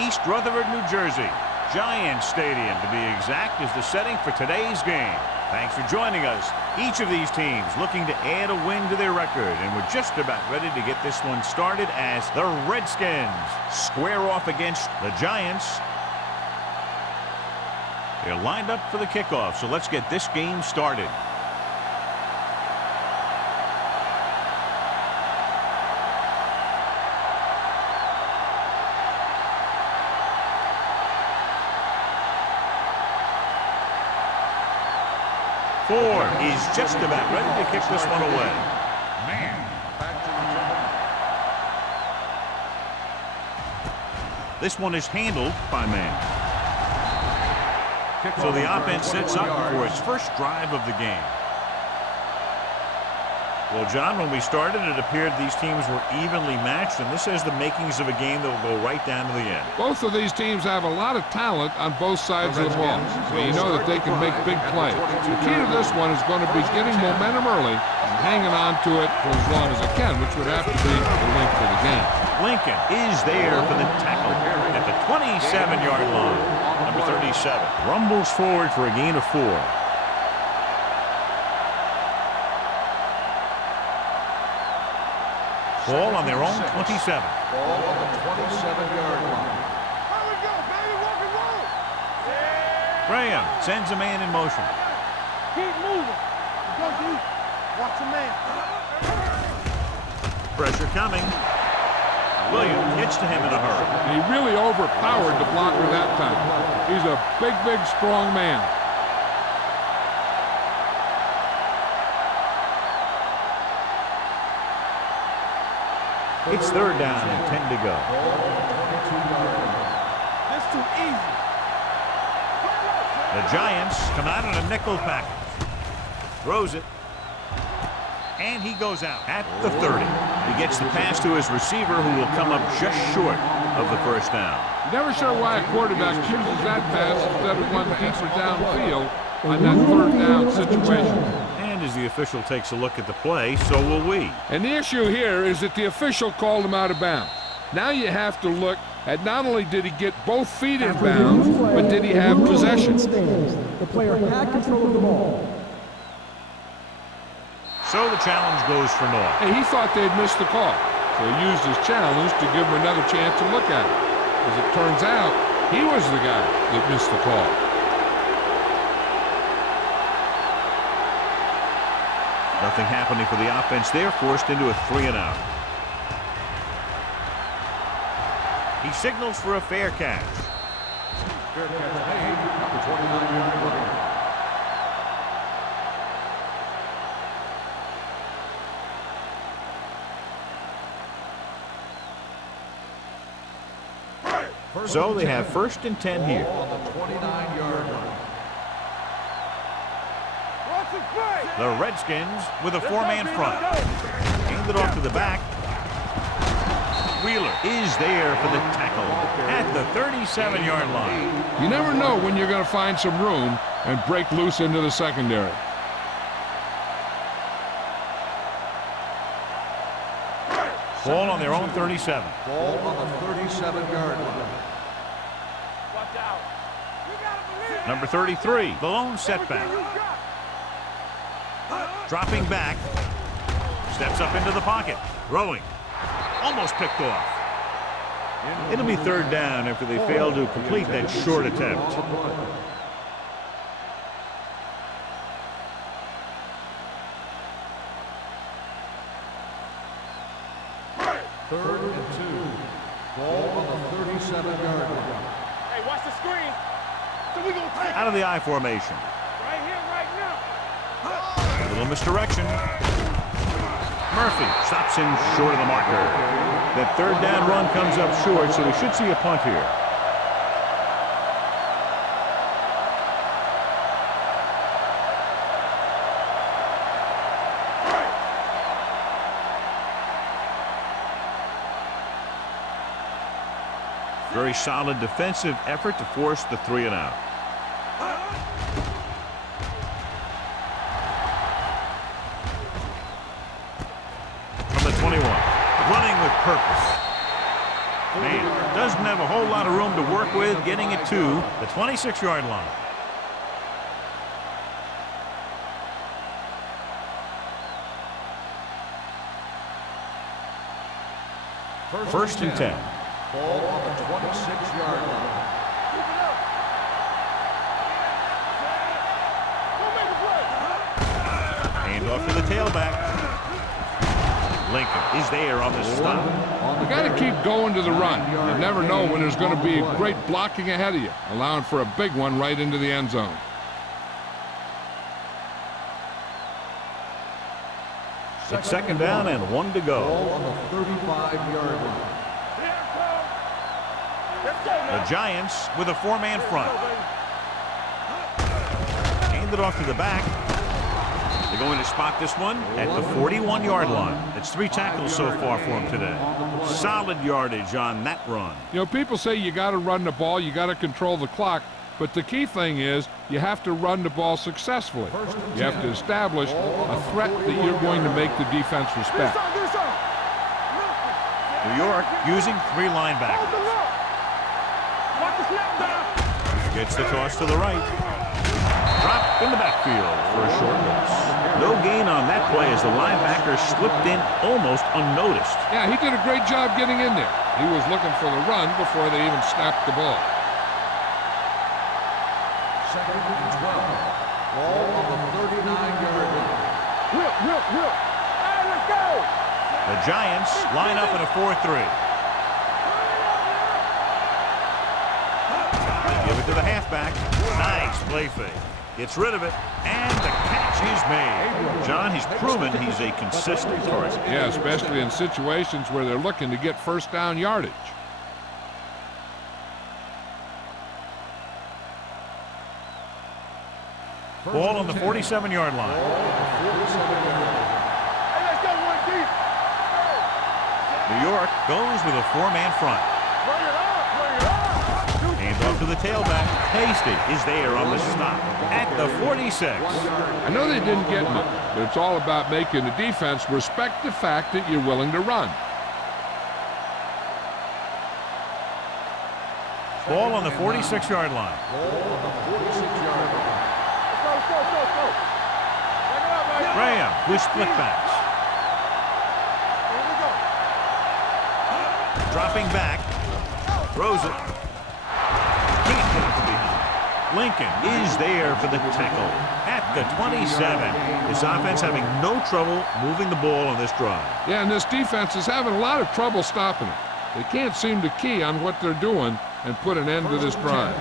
East Rutherford, New Jersey. Giants Stadium, to be exact, is the setting for today's game. Thanks for joining us. Each of these teams looking to add a win to their record, and we're just about ready to get this one started as the Redskins square off against the Giants. They're lined up for the kickoff, so let's get this game started. Ford is just about ready to kick this one away. This one is handled by man. So the offense sets up for its first drive of the game. Well, John, when we started, it appeared these teams were evenly matched, and this has the makings of a game that will go right down to the end. Both of these teams have a lot of talent on both sides of the ball, so you know that they can make big plays. The key to this one is going to be getting momentum early and hanging on to it for as long as it can, which would have to be the length of the game. Lincoln is there for the tackle at the 27-yard line. Number 37 rumbles forward for a gain of 4. Ball on their own 27. Ball on the 27-yard line. Here we go, baby, rock and roll. Graham sends a man in motion. Keep moving. Go deep. Watch a man. Pressure coming. William gets to him in a hurry. And he really overpowered the blocker that time. He's a big, big, strong man. It's third down and 10 to go. That's too easy. The Giants come out in a nickel package. Throws it. And he goes out at the 30. He gets the pass to his receiver, who will come up just short of the first down. Never sure why a quarterback chooses that pass instead of one deeper downfield on that third down situation. And as the official takes a look at the play, so will we. And the issue here is that the official called him out of bounds. Now you have to look at not only did he get both feet in bounds, but did he have possession. The player had control of the ball. So the challenge goes for North. Hey, he thought they'd missed the call, so he used his challenge to give him another chance to look at it. As it turns out, he was the guy that missed the call. Nothing happening for the offense there, forced into a 3-and-out. He signals for a fair catch. Fair catch made at the 29-yard line. So they have first and 10 here. On the 29-yard line. The Redskins with a 4-man front. Hand it off to the back. Wheeler is there for the tackle at the 37-yard line. You never know when you're going to find some room and break loose into the secondary. Ball on their own 37. Ball on the 37-yard line. Number 33, the lone setback. Dropping back. Steps up into the pocket. Throwing. Almost picked off. It'll be third down after they fail to complete that short attempt. Third and 2. Ball on the 37-yard line. Hey, watch the screen. So we gonna take Out of the I formation. right here, right now. A little misdirection. Murphy stops him short of the marker. That third down run comes up short, so we should see a punt here. Very solid defensive effort to force the 3-and-out. From the 21, running with purpose. Man, doesn't have a whole lot of room to work with getting it to the 26-yard line. First and 10. Ball on the 26-yard line. Hand off to the tailback. Lincoln is there on the stop. You got to keep going to the run. You never know when there's going to be great blocking ahead of you, allowing for a big one right into the end zone. It's second down and 1 to go. Ball on the 35-yard line. The Giants with a 4-man front. Hand it off to the back. They're going to spot this one at the 41-yard line. It's 3 tackles so far for him today. Solid yardage on that run. You know, people say you got to run the ball, you got to control the clock, but the key thing is you have to run the ball successfully. You have to establish a threat that you're going to make the defense respect. New York using 3 linebackers. Gets the toss to the right. Dropped in the backfield for a short loss. No gain on that play as the linebacker slipped in almost unnoticed. Yeah, he did a great job getting in there. He was looking for the run before they even snapped the ball. Second and 12. Ball on the 39-yard line. Hey, let's go! The Giants line up in a 4-3. Give it to the halfback. Nice play fake. Gets rid of it, and the catch is made. John, he's proven he's a consistent target. Yeah, especially in situations where they're looking to get first down yardage. Ball on the 47-yard line. Hey, let's go, one deep. New York goes with a 4-man front. Bring it on, bring it on. Hand off to the tailback. Hasty is there on the stop at the 46. I know they didn't get much, but it's all about making the defense respect the fact that you're willing to run. Ball on the 46-yard line. Go. Bring it up, man. Graham with split backs. Here we go. Dropping back. Throws it. Can't get it from behind. Lincoln is there for the tackle at the 27. This offense having no trouble moving the ball on this drive. Yeah, and this defense is having a lot of trouble stopping it. They can't seem to key on what they're doing and put an end to this drive.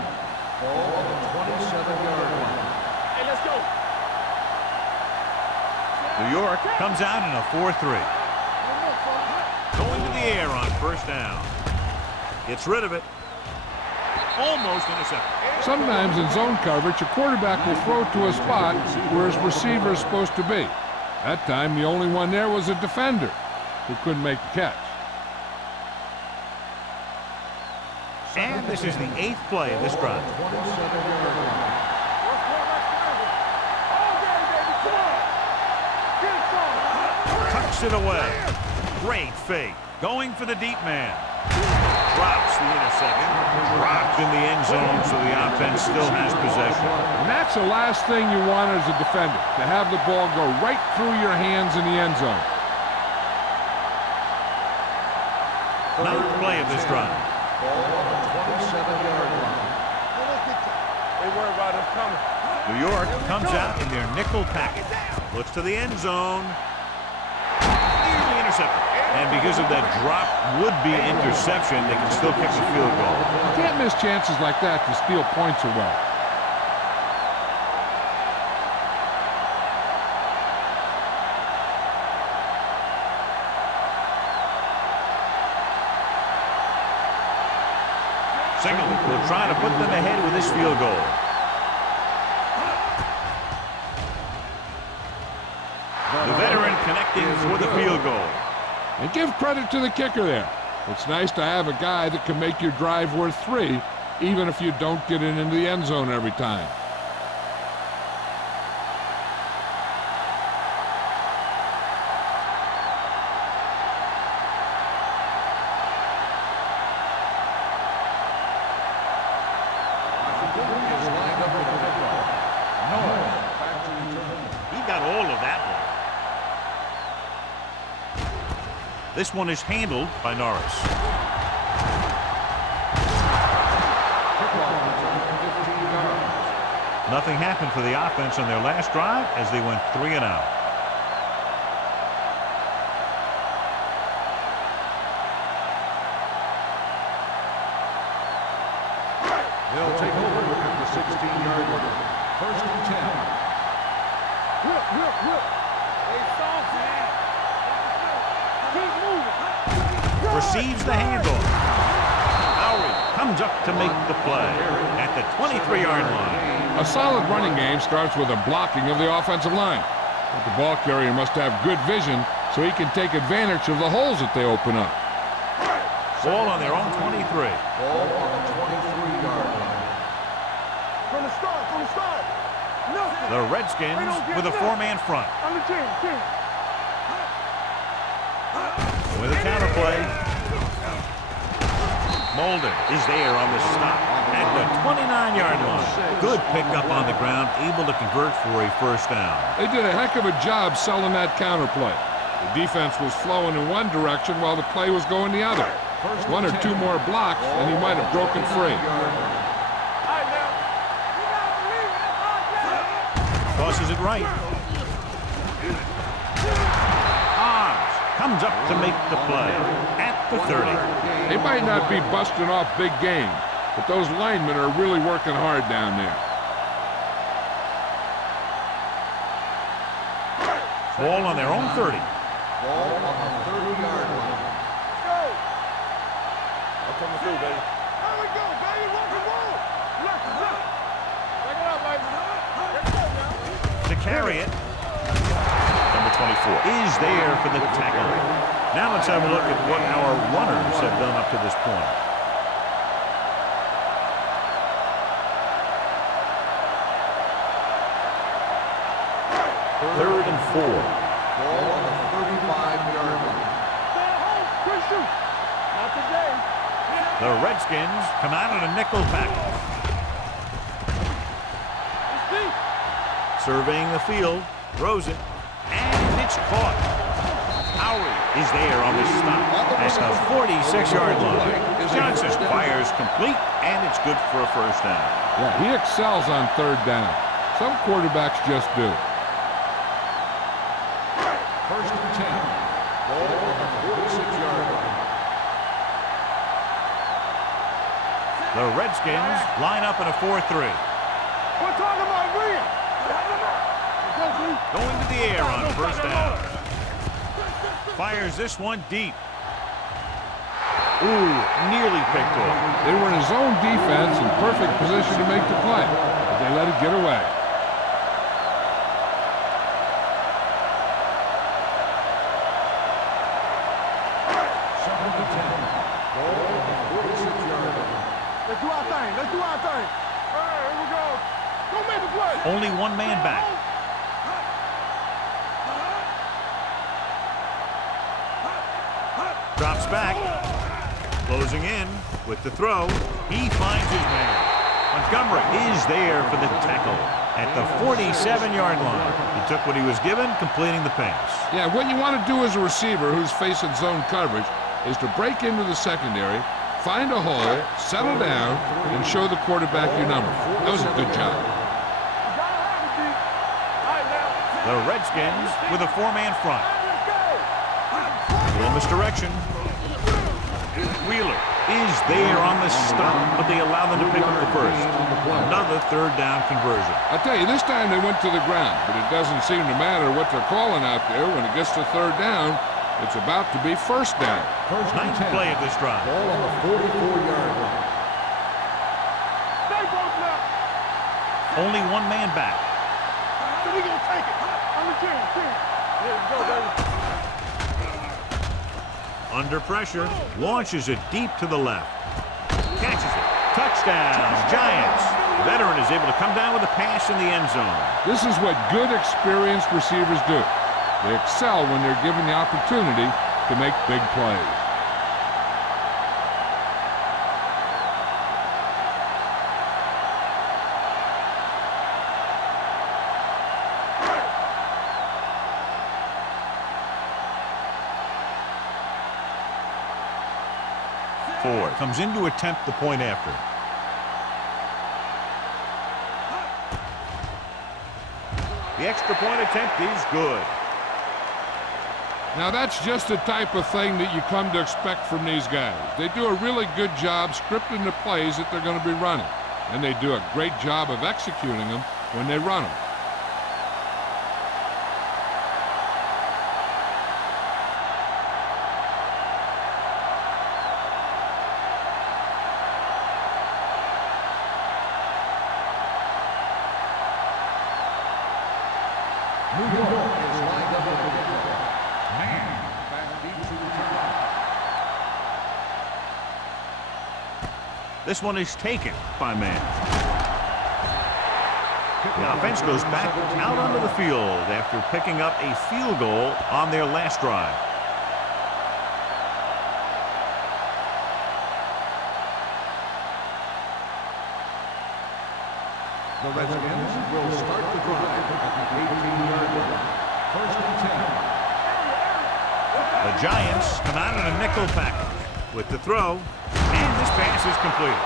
Ball on the 27-yard line. Hey, let's go. New York comes out in a 4-3. Going to the air on first down. Gets rid of it. Almost intercepted. Sometimes in zone coverage, a quarterback will throw to a spot where his receiver is supposed to be. That time, the only one there was a defender who couldn't make the catch. And this is the 8th play of this drive. 27-yard line. Tucks it away. Great fake. Going for the deep man. Drops the interception. Dropped in the end zone, so the offense still has possession. And that's the last thing you want as a defender, to have the ball go right through your hands in the end zone. 9th play of this drive. Ball on the 27-yard line. They worry about us coming. New York comes out in their nickel package. Looks to the end zone. Nearly intercepted. And because of that drop would-be interception, they can still kick a field goal. You can't miss chances like that to steal points away. Single will try to put them ahead with this field goal. The veteran connecting for the field goal. And give credit to the kicker there. It's nice to have a guy that can make your drive worth 3, even if you don't get it into the end zone every time. control of that one. This one is handled by Norris. Nothing happened for the offense on their last drive as they went 3 and out. They'll take over at the 16-yard line. First and 10. Whip. Hey, soft, man. Keep moving. Receives the handoff. Lowry comes up to make the play at the 23-yard line. A solid running game starts with a blocking of the offensive line. But the ball carrier must have good vision so he can take advantage of the holes that they open up. Ball on their own 23. Ball on the 23-yard line. From the start. Nothing. The Redskins with a 4-man front. On the 10. With a counterplay. Molden is there on the stop at the 29-yard line. Good pickup on the ground, able to convert for a first down. They did a heck of a job selling that counterplay. The defense was flowing in one direction while the play was going the other. One or two more blocks, and he might have broken free. Tosses it right. Arms comes up to make the play at the 30. They might not be busting off big game, but those linemen are really working hard down there. Ball on their own 30. Ball on the 30-yard line. Coming through, baby. There we go, baby. Rock and roll. Look. Take it out, baby. Let's go now. To carry it. Number 24 is there for the tackle. Now let's have a look at what our runners have done up to this point. Third and 4. Ball on the 35-yard line. Stay at home. Quick shoot. Not today. The Redskins come out in a nickel package. It's deep. Surveying the field, throws it, and it's caught. Howie is there on the stop at the 46-yard line. Johnson fires complete, and it's good for a first down. Yeah, he excels on third down. Some quarterbacks just do. First and 10. Ball on the 46-yard line. The Redskins line up in a 4-3. We're talking about real. Going to the air on first down. Fires this one deep. Ooh, nearly picked off. They were in his own defense in perfect position to make the play, but they let it get away. Second and 10. Ball on the 46-yard line. Let's do our thing. All right, here we go. Go make the play. Only one man back. Drops back. Closing in with the throw. He finds his man. Montgomery is there for the tackle at the 47-yard line. He took what he was given, completing the pass. Yeah, what you want to do as a receiver who's facing zone coverage is to break into the secondary, find a hole, settle down, and show the quarterback your number. That was a good job. The Redskins with a 4-man front. Little misdirection. Wheeler is there on the stop, but they allow them to pick up the first. Another third down conversion. I tell you, this time they went to the ground, but it doesn't seem to matter what they're calling out there. When it gets to third down, it's about to be first down. First and Ninth 10. play of this drive. Ball on the 44-yard line. Stay both now. Only one man back. So we gonna take it. On the 10. Here we go, baby. Under pressure, launches it deep to the left. Catches it. Touchdown, Giants. The veteran is able to come down with a pass in the end zone. This is what good, experienced receivers do. They excel when they're given the opportunity to make big plays. 4. Comes in to attempt the point after. The extra point attempt is good. Now that's just the type of thing that you come to expect from these guys. They do a really good job scripting the plays that they're going to be running. And they do a great job of executing them when they run them. This one is taken by man. The offense goes back out onto the field after picking up a field goal on their last drive. The Redskins will start the drive at the 18-yard line. First and 10. The Giants come out in a nickel package with the throw. And this pass is completed.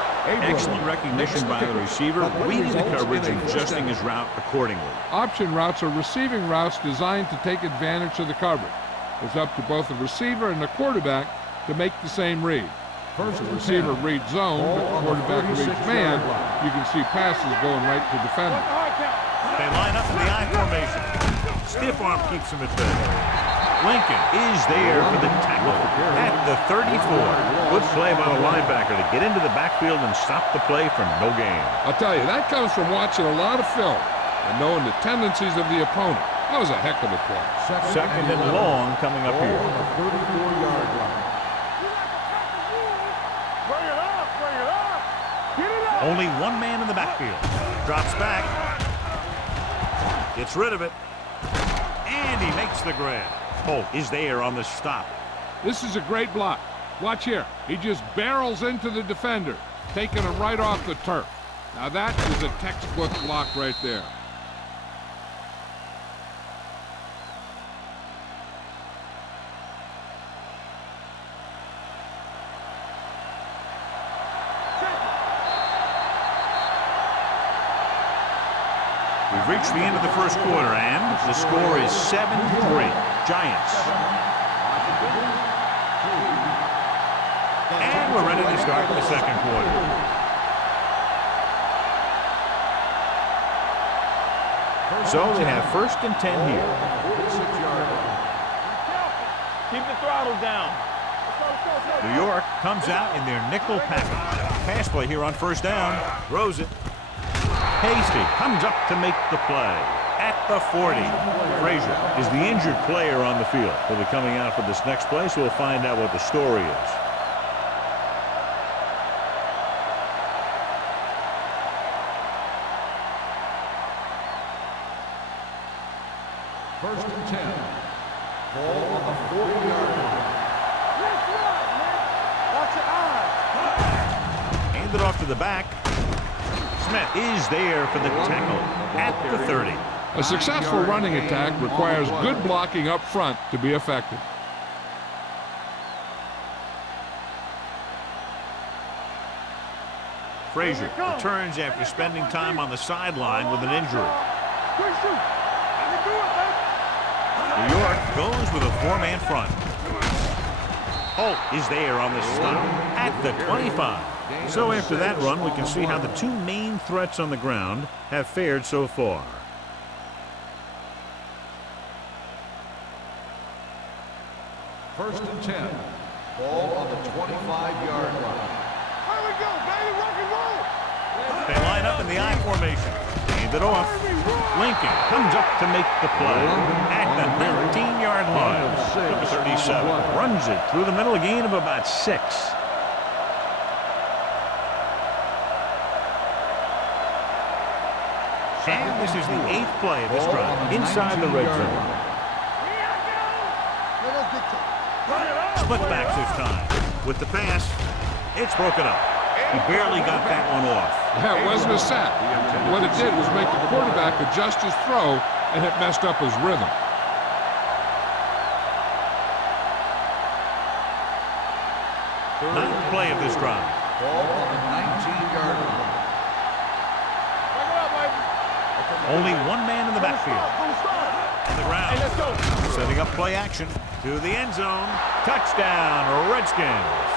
Excellent recognition by the receiver, reading the coverage and adjusting his route accordingly. Option routes are receiving routes designed to take advantage of the coverage. It's up to both the receiver and the quarterback to make the same read. First, the receiver reads zone, but the quarterback reads man. You can see passes going right to defenders. They line up in the I formation. Stiff arm keeps him at bay. Lincoln is there for the tackle at the 34. Good play by the linebacker to get into the backfield and stop the play from no gain. I'll tell you, that comes from watching a lot of film and knowing the tendencies of the opponent. That was a heck of a play. Second and long coming up here. 34-yard line. Bring it up, bring it up. Get it up. Only one man in the backfield. Drops back. Gets rid of it. And he makes the grab. Holt is there on the stop. This is a great block. Watch here. He just barrels into the defender, taking him right off the turf. Now that is a textbook block right there. We've reached the end of the first quarter, and the score is 7-3. Giants. And we're ready to start the second quarter. So they have first and 10 here. 46-yard line. Keep the throttle down. New York comes out in their nickel package. Pass play here on first down. Throws it. Hasty comes up to make the play at the 40. Frazier is the injured player on the field. He'll be coming out for this next play, so we'll find out what the story is. First and 10. Ball on the 40-yard line. Watch your eyes. Hand it off to the back. Smith is there for the tackle at the 30. A successful running attack requires good blocking up front to be effective. Frazier returns after spending time on the sideline with an injury. New York goes with a four-man front. Holt is there on the stop at the 25. So after that run, we can see how the two main threats on the ground have fared so far. First and 10. Ball on the 25-yard line. Here we go, baby, rock and roll. They line up in the I formation. Hand it off. Lincoln comes up to make the play at the 19-yard line. Number 37 runs it through the middle, a gain of about 6. And this is the 8th play of this drive inside the red zone. Split back this time. With the pass, it's broken up. He barely got that one off. Yeah, it wasn't a sack. What it did was make the quarterback adjust his throw, and it messed up his rhythm. Ninth play of this drive. Ball on the 19-yard line. Back it up, baby. Only one man in the backfield. On the ground. Hey, let's go. Setting up play action to the end zone. Touchdown, Redskins.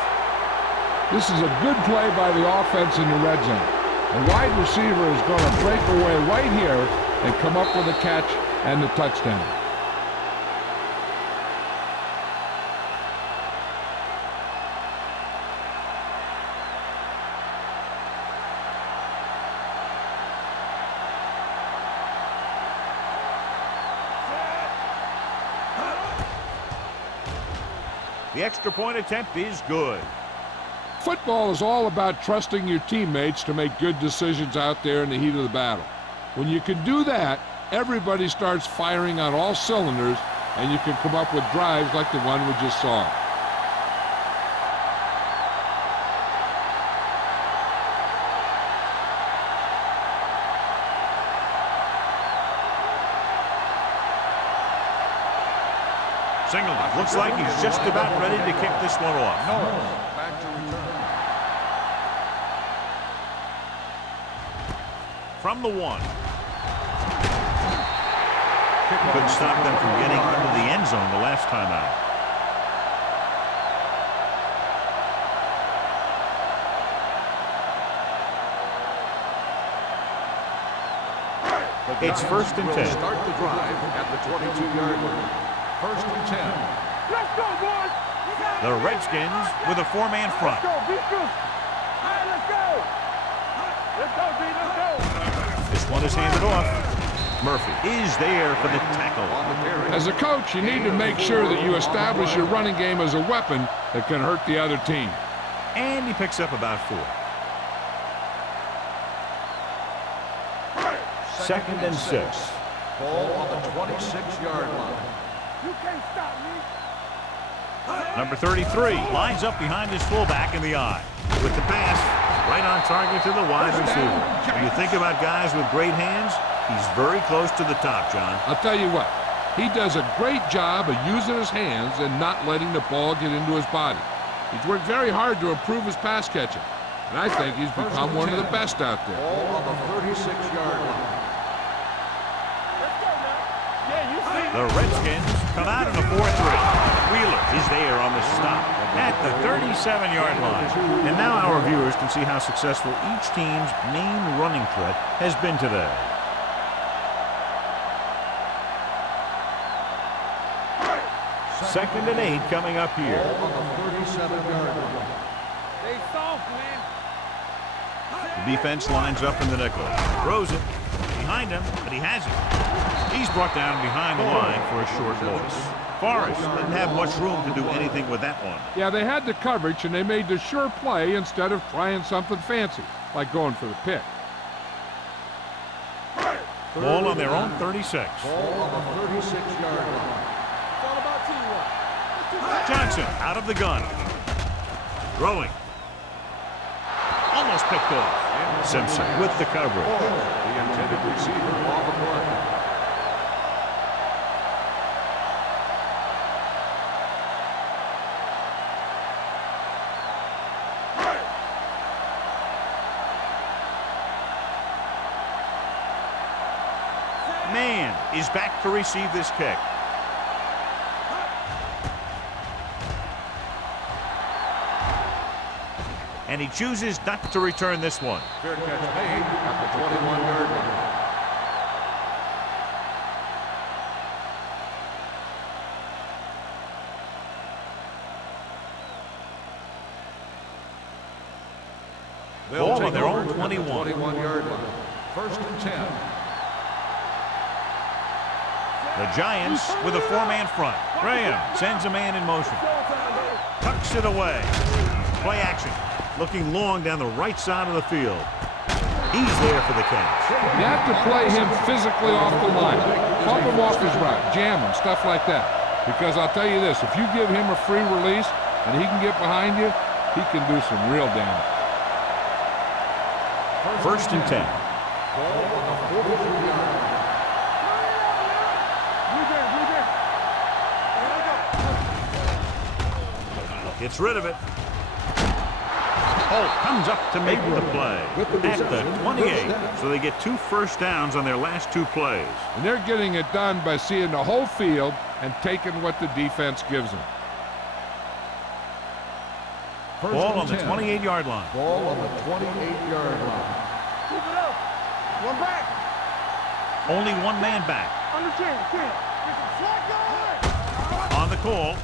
This is a good play by the offense in the red zone. The wide receiver is going to break away right here and come up with a catch and the touchdown. The extra point attempt is good. Football is all about trusting your teammates to make good decisions out there in the heat of the battle. When you can do that, everybody starts firing on all cylinders, and you can come up with drives like the one we just saw. Singleton looks like he's just about ready to kick this one off. Back to return. From the 1. Couldn't stop them from getting into the end zone the last time out. It's 1st and 10. Start the drive at the 22-yard line. 1st and 10. Let's go, boys. The Redskins with a 4-man front. Let's go, beat this. All right, let's go. Let's go, B, let's go. This one is handed off. Murphy is there for the tackle. As a coach, you need to make sure that you establish your running game as a weapon that can hurt the other team. And he picks up about 4. 2nd and 6. Ball on the 26-yard line. You can't stop me. Number 33 lines up behind his fullback in the eye. With the pass, right on target to the wide receiver. When you think about guys with great hands, he's very close to the top, John. I'll tell you what, he does a great job of using his hands and not letting the ball get into his body. He's worked very hard to improve his pass catching, and I think he's become one of the best out there. Ball on the 36-yard line. Let's go now. Yeah, you see. The Redskins come out in a 4-3. Wheeler is there on the stop at the 37-yard line. And now our viewers can see how successful each team's main running threat has been today. Second and 8 coming up here. Ball on the 37-yard line. They soft, man. The defense lines up in the nickel. Throws it. Behind him, but he has it. He's brought down behind the line for a short loss. Forrest didn't have much room to do anything with that one. Yeah, they had the coverage, and they made the sure play instead of trying something fancy, like going for the pick. Ball on their own 36. Ball on the 36-yard line. It's all about teamwork. Johnson out of the gun. Throwing. Almost picked off. Simpson with the coverage. The intended receiver on the play. Man is back to receive this kick. And he chooses not to return this one. Fair catch made at the 21-yard line. Ball on their own At the 21. 21-yard line. 1st and 10. The Giants with a 4-man front. Graham sends a man in motion. Tucks it away. Play action. Looking long down the right side of the field. He's there for the catch. You have to play him physically off the line. Pump him off his route, jam him, stuff like that. Because I'll tell you this, if you give him a free release and he can get behind you, he can do some real damage. 1st and 10. Ball on the 43-yard line. Gets rid of it. Holt comes up to make the play at the 28. So they get 2 first downs on their last 2 plays. And they're getting it done by seeing the whole field and taking what the defense gives them. Ball on the 28-yard line. Ball on the 28-yard line. Keep it up. One back. Only 1 man back. Under 10. Get some slack going. On the call,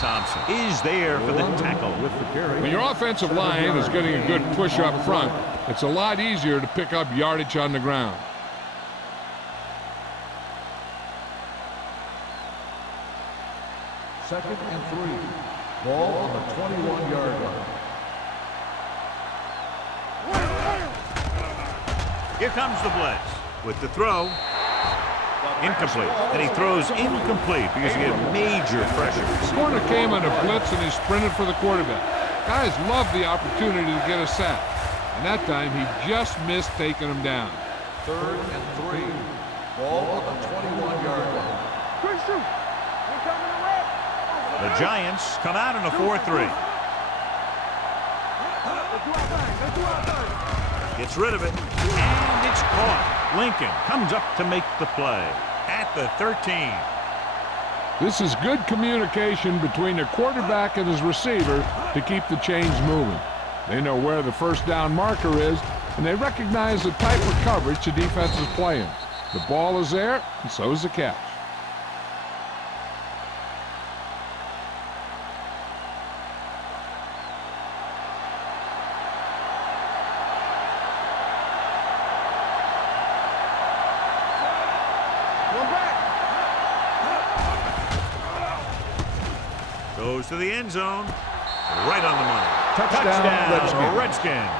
Thompson is there for the tackle. With the carry. When your offensive line is getting a good push up front, it's a lot easier to pick up yardage on the ground. Second and 3. Ball on the 21-yard line. Here comes the blitz with the throw. Incomplete. And he throws incomplete because he had major pressure. The corner came on a blitz and he sprinted for the quarterback. Guys love the opportunity to get a sack. And that time he just missed taking him down. Third and 3. Ball on the 21-yard line. Quick shoot. We're coming to red. The Giants come out in a 4-3. Gets rid of it, and it's caught. Lincoln comes up to make the play at the 13. This is good communication between the quarterback and his receiver to keep the chains moving. They know where the first down marker is, and they recognize the type of coverage the defense is playing. The ball is there, and so is the catch. Goes to the end zone. Right on the money. Touchdown, Redskins.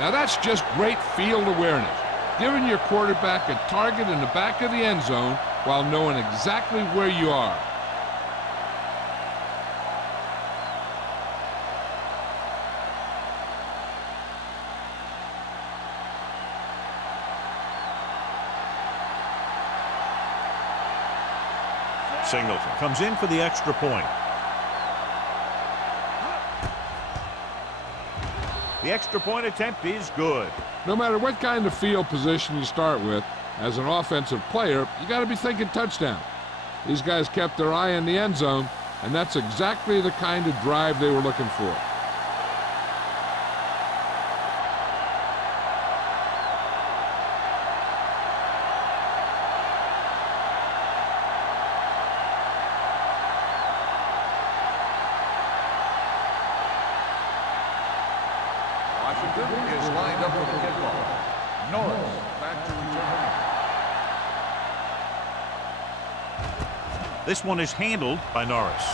Now that's just great field awareness. Giving your quarterback a target in the back of the end zone while knowing exactly where you are. Singleton comes in for the extra point. The extra point attempt is good. No matter what kind of field position you start with, as an offensive player, you got to be thinking touchdown. These guys kept their eye on the end zone, and that's exactly the kind of drive they were looking for. Washington is lined up with the kickoff. Norris back to return. This one is handled by Norris.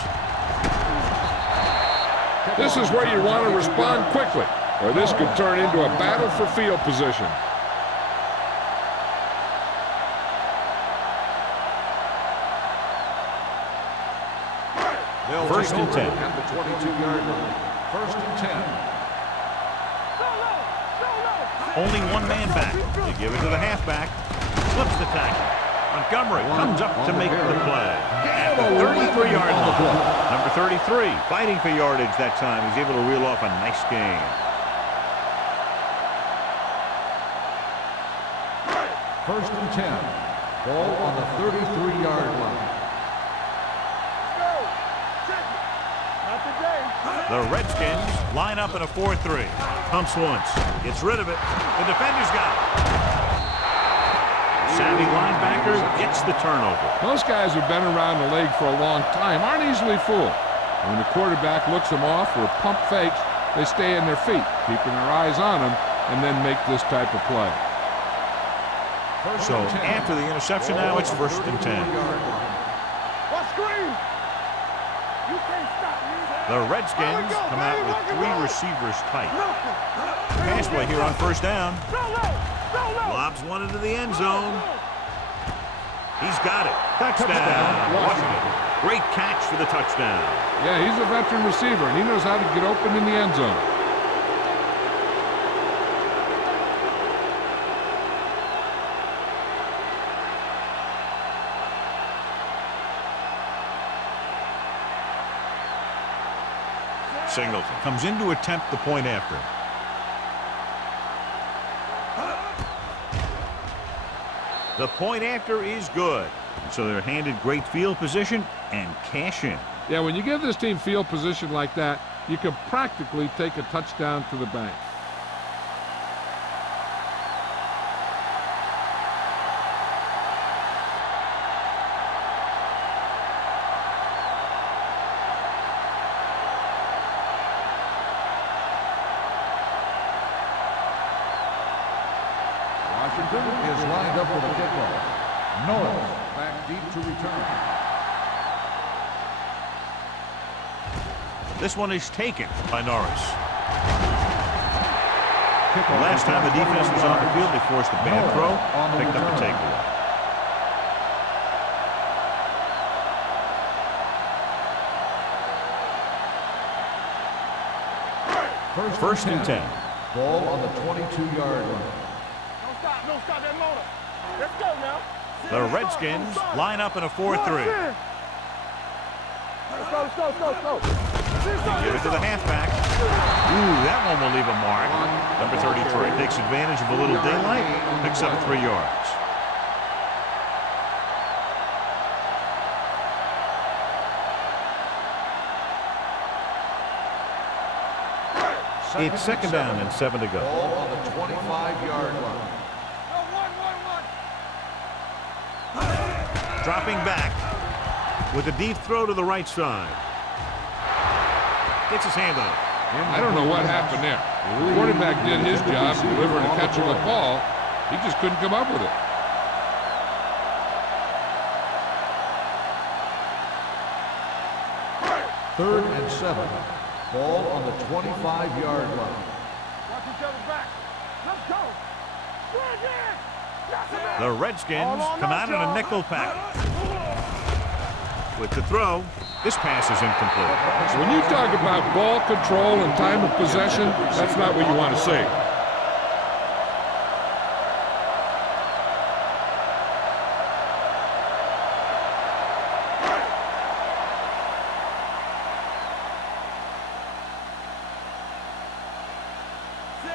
This is where you want to respond quickly, or this could turn into a battle for field position. First and 10. At the 22-yard line. First and 10. Only 1 man back. They give it to the halfback. Slips the tackle. Montgomery comes up to make the play at the 33-yard line. Number 33 fighting for yardage that time. He's able to reel off a nice gain. First and 10. Ball on the 33-yard line. The Redskins line up in a 4-3. Pumps once. Gets rid of it. The defender's got it. Savvy linebacker gets the turnover. Most guys who've been around the league for a long time aren't easily fooled. When the quarterback looks them off or pump fakes, they stay in their feet, keeping their eyes on them, and then make this type of play. So after the interception now, it's first and 10. What screen? You can't stop me. The Redskins come out with 3 receivers tight. Pass play here on first down. Lobs one into the end zone. He's got it. Touchdown, Washington. Great catch for the touchdown. Yeah, he's a veteran receiver, and he knows how to get open in the end zone. Singleton comes in to attempt the point after. The point after is good. So they're handed great field position and cash in. Yeah, when you give this team field position like that, you can practically take a touchdown to the bank. Washington is lined up for the kickoff. Norris back deep to return. This one is taken by Norris. Last time the defense was on the field, they forced a bad throw, picked up the takeaway. First and 10. Ball on the 22-yard line. Don't stop that motor. Let's go now. The Redskins line up in a 4-3. Let's go. Give it to the halfback. Ooh, that one will leave a mark. Number 33 takes advantage of a little daylight, picks up 3 yards. It's second down and 7 to go. Ball on the 25-yard line. Dropping back with a deep throw to the right side. Gets his hand on it. I don't know what happened there. The quarterback did his job, delivering and catching the ball. He just couldn't come up with it. Third and 7. Ball on the 25-yard line. Watch each other's back. Let's go. The Redskins come out in a nickel package. With the throw, this pass is incomplete. So when you talk about ball control and time of possession, that's not what you want to see.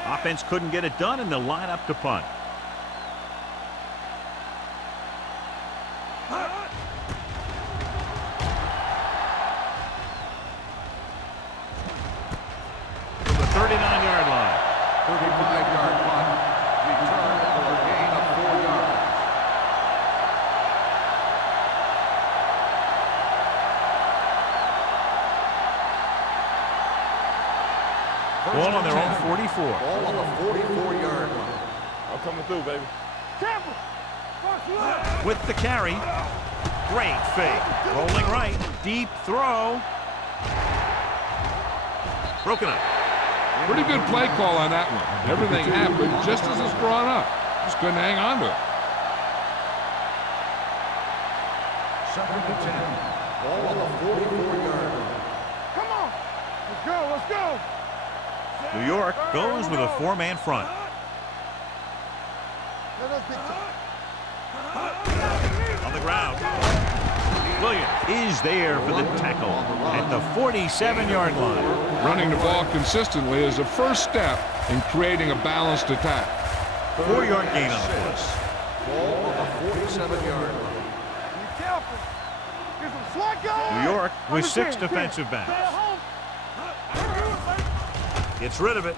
Offense couldn't get it done, and they'll line up to punt. From the 39-yard line. 35-yard punt. Return for a gain of 4 yards. Ball on their own 44. Ball on the 44-yard line. I'm coming through, baby. Careful. With the carry. Great fake. Rolling right. Deep throw. Broken up. Pretty good play call on that one. Everything happened just as it's brought up. Just couldn't hang on to it. Second and 10. Ball on the 44-yard line. Come on. Let's go. New York goes with a 4-man front. On the ground. Williams is there for the tackle at the 47-yard line. Running the ball consistently is the first step in creating a balanced attack. 4-yard gain on the play. Ball on the 47-yard line. Be careful. Get some slack going. New York with 6 defensive backs. Gets rid of it.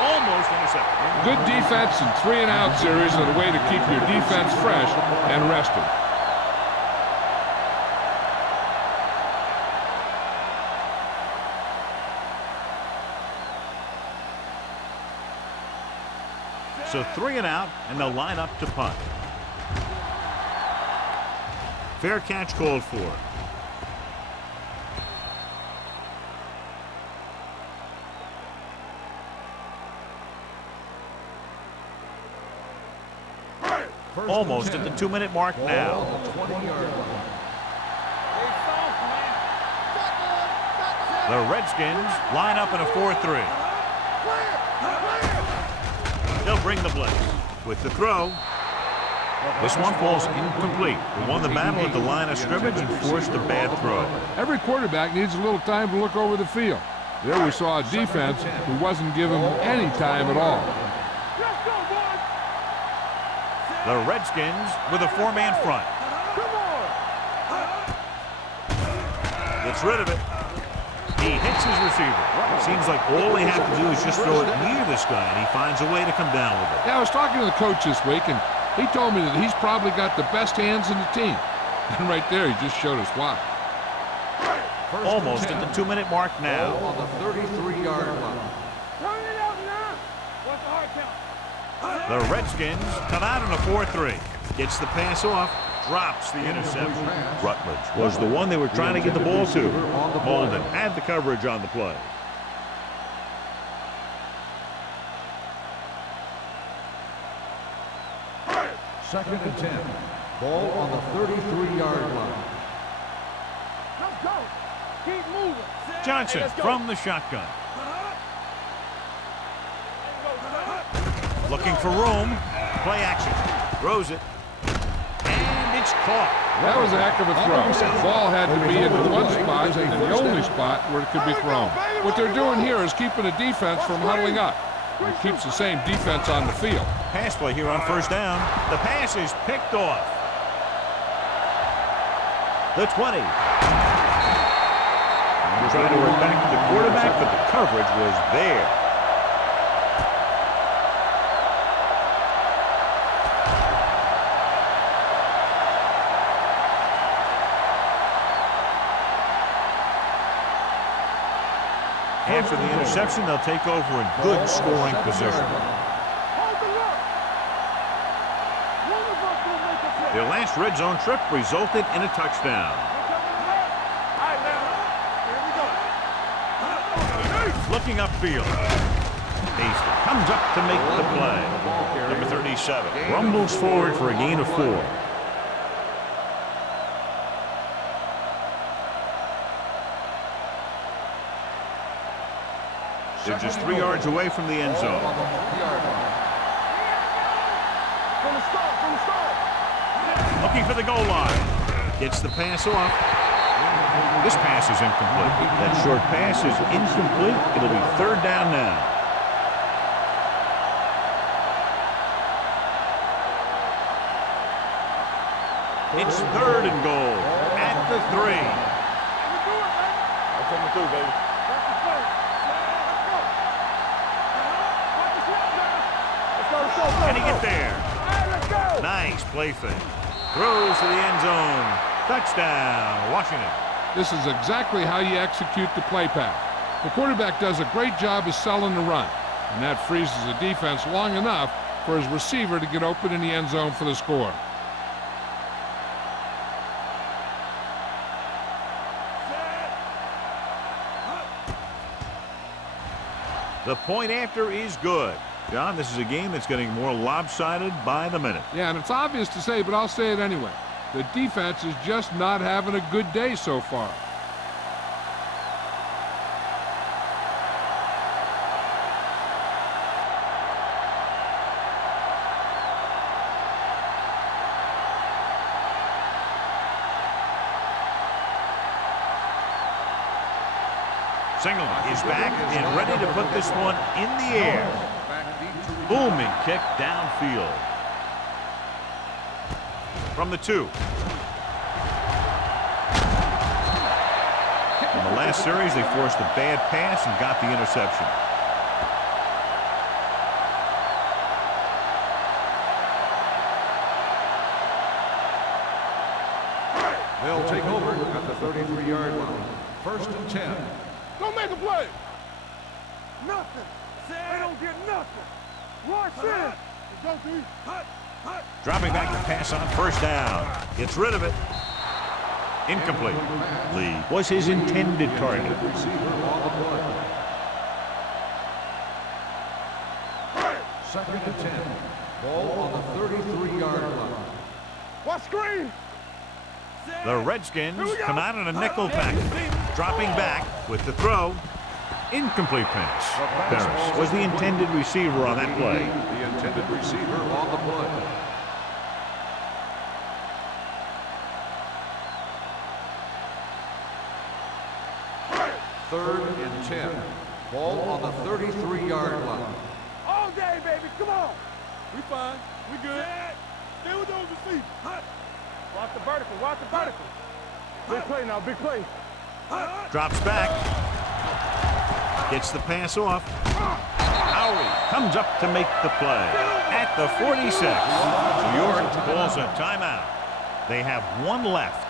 Almost intercepted. Good defense and 3-and-out series are the way to keep your defense fresh and rested. So 3-and-out, and they'll line up to punt. Fair catch called for. Almost at the 2-minute mark now. Ball on the 20-yard line. The Redskins line up in a 4-3. They'll bring the blitz. With the throw. This one falls incomplete. He won the battle at the line of scrimmage and forced a bad throw. Every quarterback needs a little time to look over the field. There we saw a defense who wasn't given any time at all. Let's go, boys. The Redskins with a four-man front. Come on. Gets rid of it. He hits his receiver. Seems like all they have to do is just throw it near this guy, and he finds a way to come down with it. Yeah, I was talking to the coach this week, and he told me that he's probably got the best hands in the team. And right there, he just showed us why. Almost at the 2-minute mark now. On the 33-yard line. Turn it out now. What's the hard count? The Redskins come out on a 4-3. Gets the pass off, drops the interception. Rutledge was the one they were trying to get the ball to. Molden had the coverage on the play. Second and 10. Ball on the 33-yard line. Let's go. Keep moving. Johnson from the shotgun. Looking for room. Play action. Throws it. And it's caught. That was a heck of a throw. The ball had to be in the one spot and the only spot where it could be thrown. What they're doing here is keeping the defense from huddling up. It keeps the same defense on the field. Pass play here on first down. The pass is picked off. The 20. Trying to work back to the quarterback, but the coverage was there. After the interception, they'll take over in good scoring position. Hold the look. One of us will make a play. Their last red zone trip resulted in a touchdown. All right, now. Here we go. Looking upfield. Hasty comes up to make the play. Number 37 rumbles forward for a gain of 4. They're just 3 yards away from the end zone. From the start. Looking for the goal line. Gets the pass off. This pass is incomplete. That short pass is incomplete. It'll be third down now. It's third and goal at the 3. That's what we do, baby. That's the play. Let's go. Can he get there? Let's go. Nice play fake. Throws to the end zone. Touchdown, Washington. This is exactly how you execute the play pass. The quarterback does a great job of selling the run, and that freezes the defense long enough for his receiver to get open in the end zone for the score. The point after is good. John, this is a game that's getting more lopsided by the minute. Yeah, and it's obvious to say, but I'll say it anyway. The defense is just not having a good day so far. Singleton is back and ready to put this one in the air. Booming kick downfield. From the 2. In the last series, they forced a bad pass and got the interception. They'll take over at the 33-yard line. First and 10. Don't make a play. Nothing. They don't get nothing. Watch this. Go, D. Dropping back to pass on first down. Gets rid of it. Incomplete. Lee was his intended target. Receiver on the play. Second and 10. Ball on the 33-yard line. Watch screen. The Redskins come out in a nickel package. Dropping back with the throw. Incomplete pass. Ferris was the intended receiver on that play. The intended receiver on the play. 3rd and 10. Ball on the 33-yard line. All day, baby. Come on. We fine. We good. Stay with those receivers. Watch the vertical. Watch the vertical. Big play now. Big play. Drops back. Gets the pass off. Howie comes up to make the play. At the 46. New York calls a timeout. They have one left.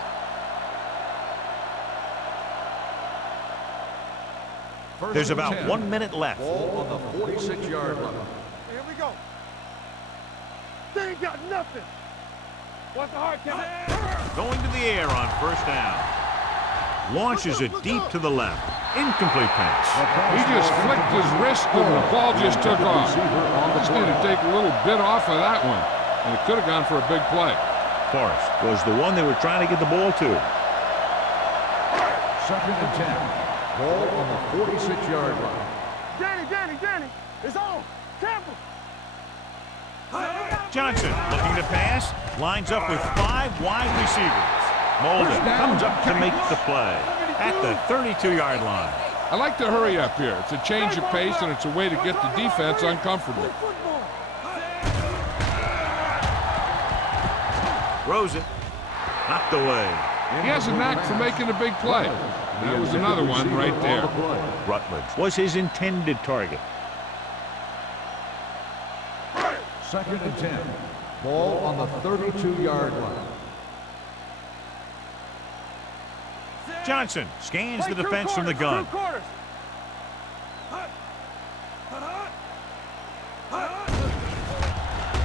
There's about 1 minute left. Ball on the 46-yard line. Here we go. They ain't got nothing. What's the hard count? Going to the air on first down. Launches it deep to the left. Incomplete pass. He just flicked his wrist and the ball just took off. Just need to take a little bit off of that one. And it could have gone for a big play. Forrest was the one they were trying to get the ball to. 2nd and 10. Ball on the 46-yard line. Danny. It's on. Campbell. Johnson looking to pass. Lines up with 5 wide receivers. Molden comes up to make the play at the 32-yard line. I like to hurry up here. It's a change of pace, and it's a way to get the defense uncomfortable. Throws it. Knocked away. He has a knack for making a big play. That was another one right there. Rutledge was his intended target. 2nd and 10. Ball on the 32-yard line. Johnson scans the defense from the gun.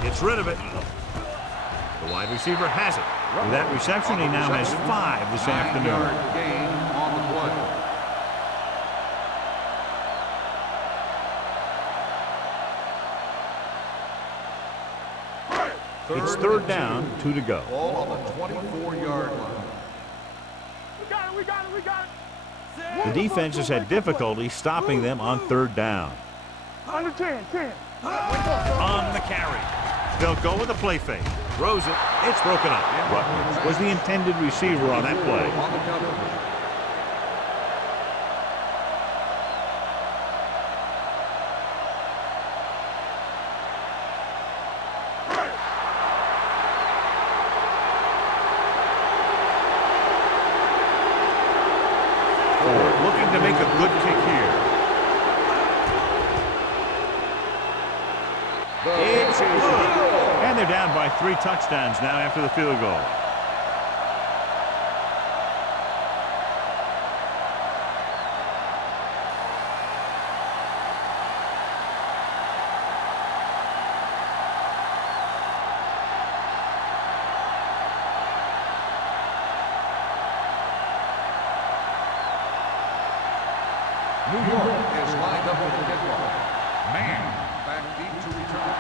Gets rid of it. The wide receiver has it. With that reception, he now has 5 this afternoon. 9-yard gain on the play. It's 3rd down, 2 to go. Ball on the 24-yard line. We got it. The defense has had difficulty stopping them on 3rd down. Under 10. On the carry. They'll go with a play fake. Throws it. It's broken up. Rutledge was the intended receiver on that play. On the cover. Looking to make a good kick here. It's good. And they're down by 3 touchdowns now after the field goal. New York is lined up with the kickoff. Man back deep to return.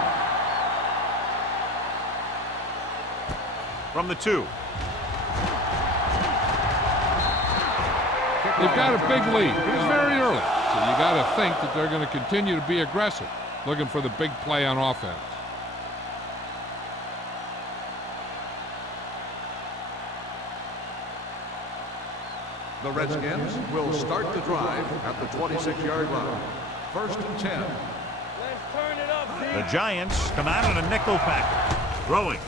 From the 2. They've got a big lead. It's very early. So you got to think that they're going to continue to be aggressive, looking for the big play on offense. The Redskins will start the drive at the 26-yard line. 1st and 10. Let's turn it up, The Giants come out in a nickel package. Throwing.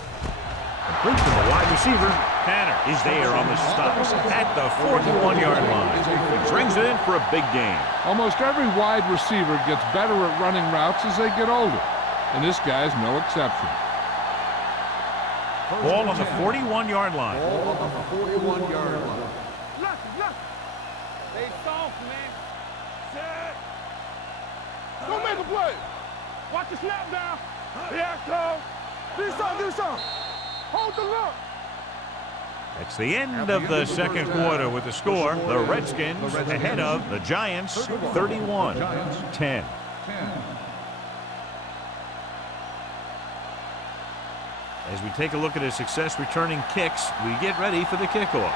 Complete to the wide receiver. Tanner is there on the stop at the 41-yard line. Brings it in for a big gain. Almost every wide receiver gets better at running routes as they get older, and this guy's no exception. Ball on the 41-yard line. Ball on the 41-yard line. Look. Stay soft, man. Set. Go make a play. Watch the snap down. Yeah, go. Do something. Hold the look. It's the end of the second quarter with the score. The Redskins ahead of the Giants 31-10. As we take a look at his success returning kicks, we get ready for the kickoff.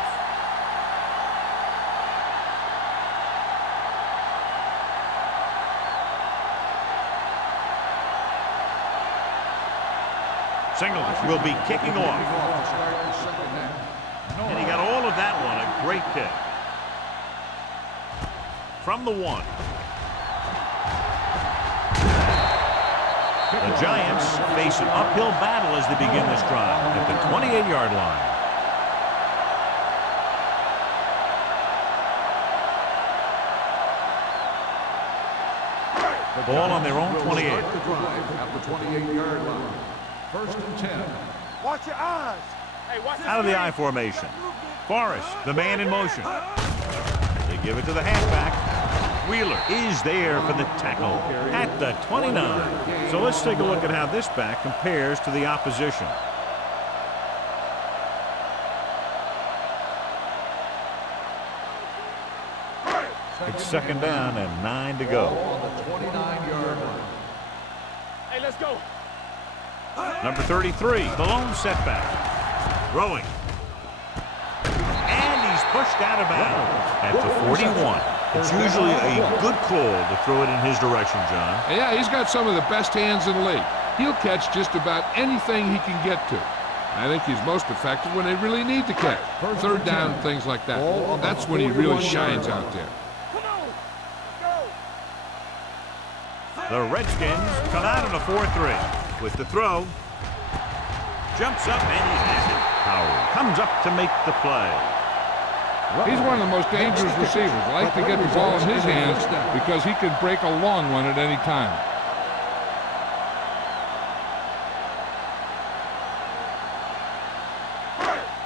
Singles will be kicking off. And he got all of that one, a great kick. from the 1. The Giants face an uphill battle as they begin this drive at the 28-yard line. Ball on their own 28. Start the drive at the 28-yard line. First and 10. Watch your eyes. Hey, watch Out of the I formation. Forrest, the man in motion. They give it to the halfback. Wheeler is there for the tackle at the 29. So let's take a look at how this back compares to the opposition. It's second down and 9 to go. On the 29-yard line. Hey, let's go. Number 33, the lone setback. Throwing. And he's pushed out of bounds at the 41. It's usually a good call to throw it in his direction, John. Yeah, he's got some of the best hands in the league. He'll catch just about anything he can get to. I think he's most effective when they really need to catch. Third down, things like that. That's when he really shines out there. Come on. Let's go. The Redskins come out in a 4-3. With the throw. Jumps up and he has it. Howard comes up to make the play. He's one of the most dangerous receivers. I like to get the ball in his hands because he can break a long one at any time.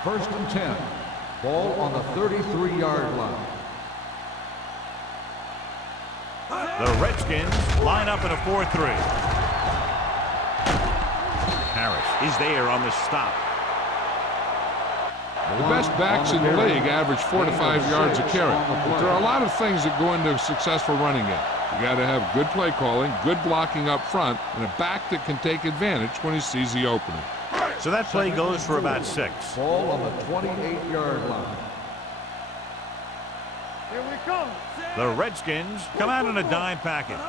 First and 10. Ball on the 33-yard line. The Redskins line up in a 4-3. Harris is there on the stop. The best backs in the league average 4 to 5 yards a carry. But there are a lot of things that go into a successful running game. You got to have good play calling, good blocking up front, and a back that can take advantage when he sees the opening. So that play goes for about 6. Ball on the 28-yard line. Here we come. The Redskins come out in a dime package.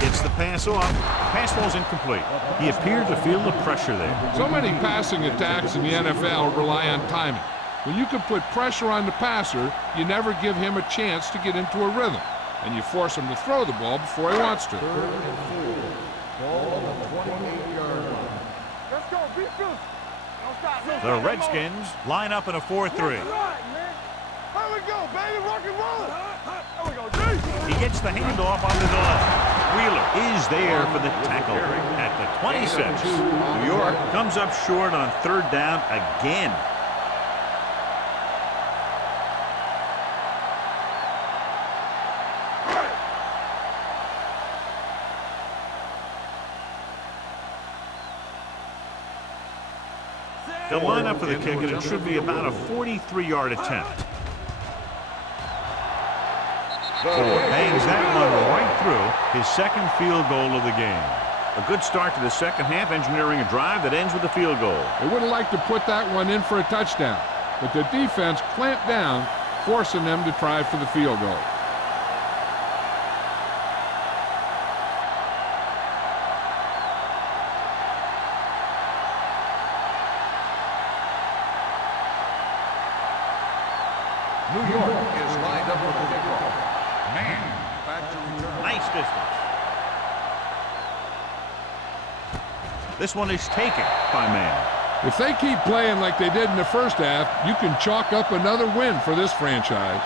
Gets the pass off. Pass falls incomplete. He appeared to feel the pressure there. So many passing attacks in the NFL rely on timing. When you can put pressure on the passer, you never give him a chance to get into a rhythm, and you force him to throw the ball before he wants to. Third and 4. Ball on the 28-yard line. Let's go. Be good. Don't stop. The Redskins line up in a 4-3. Right, man. Here we go, baby. Rock and roll. There we go, D. He gets the handoff onto the left. Wheeler is there for the tackle at the 26. New York comes up short on third down again. They'll line up for the kick, and it should be about a 43-yard attempt. Ford bangs that one right through his second field goal of the game. A good start to the second half, engineering a drive that ends with a field goal. They would have liked to put that one in for a touchdown, but the defense clamped down, forcing them to try for the field goal. New York is lined up with the kickoff. Man, back to return. Nice distance. This one is taken by Man. If they keep playing like they did in the first half, you can chalk up another win for this franchise.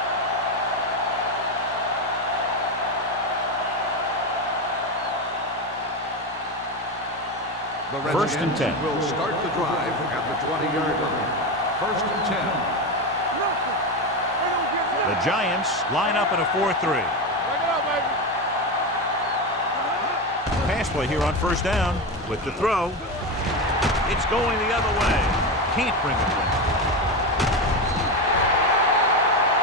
The First and 10. will start the drive at the 20-yard line. First and 10. The Giants line up in a 4-3. Break it up, baby. Pass play here on first down with the throw. It's going the other way. Can't bring it in.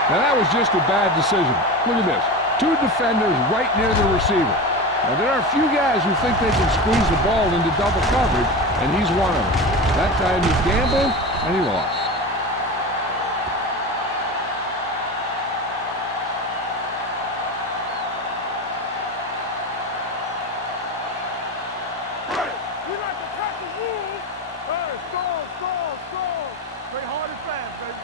Now that was just a bad decision. Look at this. 2 defenders right near the receiver. Now there are a few guys who think they can squeeze the ball into double coverage, and he's one of them. That time he gambled, and he lost. We like to crack the rules. Hey, score. Play hard and fast, baby.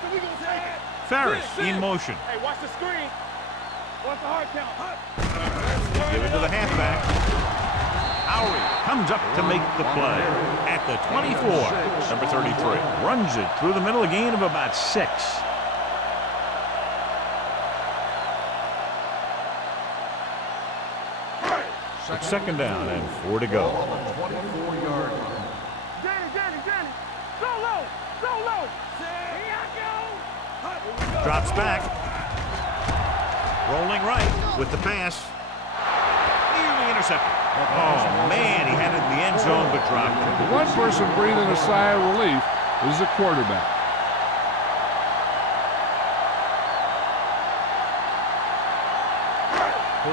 So we gonna take it. Ferris in motion. Hey, watch the screen. Watch the hard count. Give it to the halfback. Howie comes up to make the play at the 24. Number 33 runs it through the middle, a gain of about 6. It's second down and 4 to go. 24-yard line. Danny. Go low. Here I go. Drops back. Rolling right with the pass. Nearly intercepted. Oh, man, he had it in the end zone but dropped it. The one person breathing a sigh of relief is the quarterback.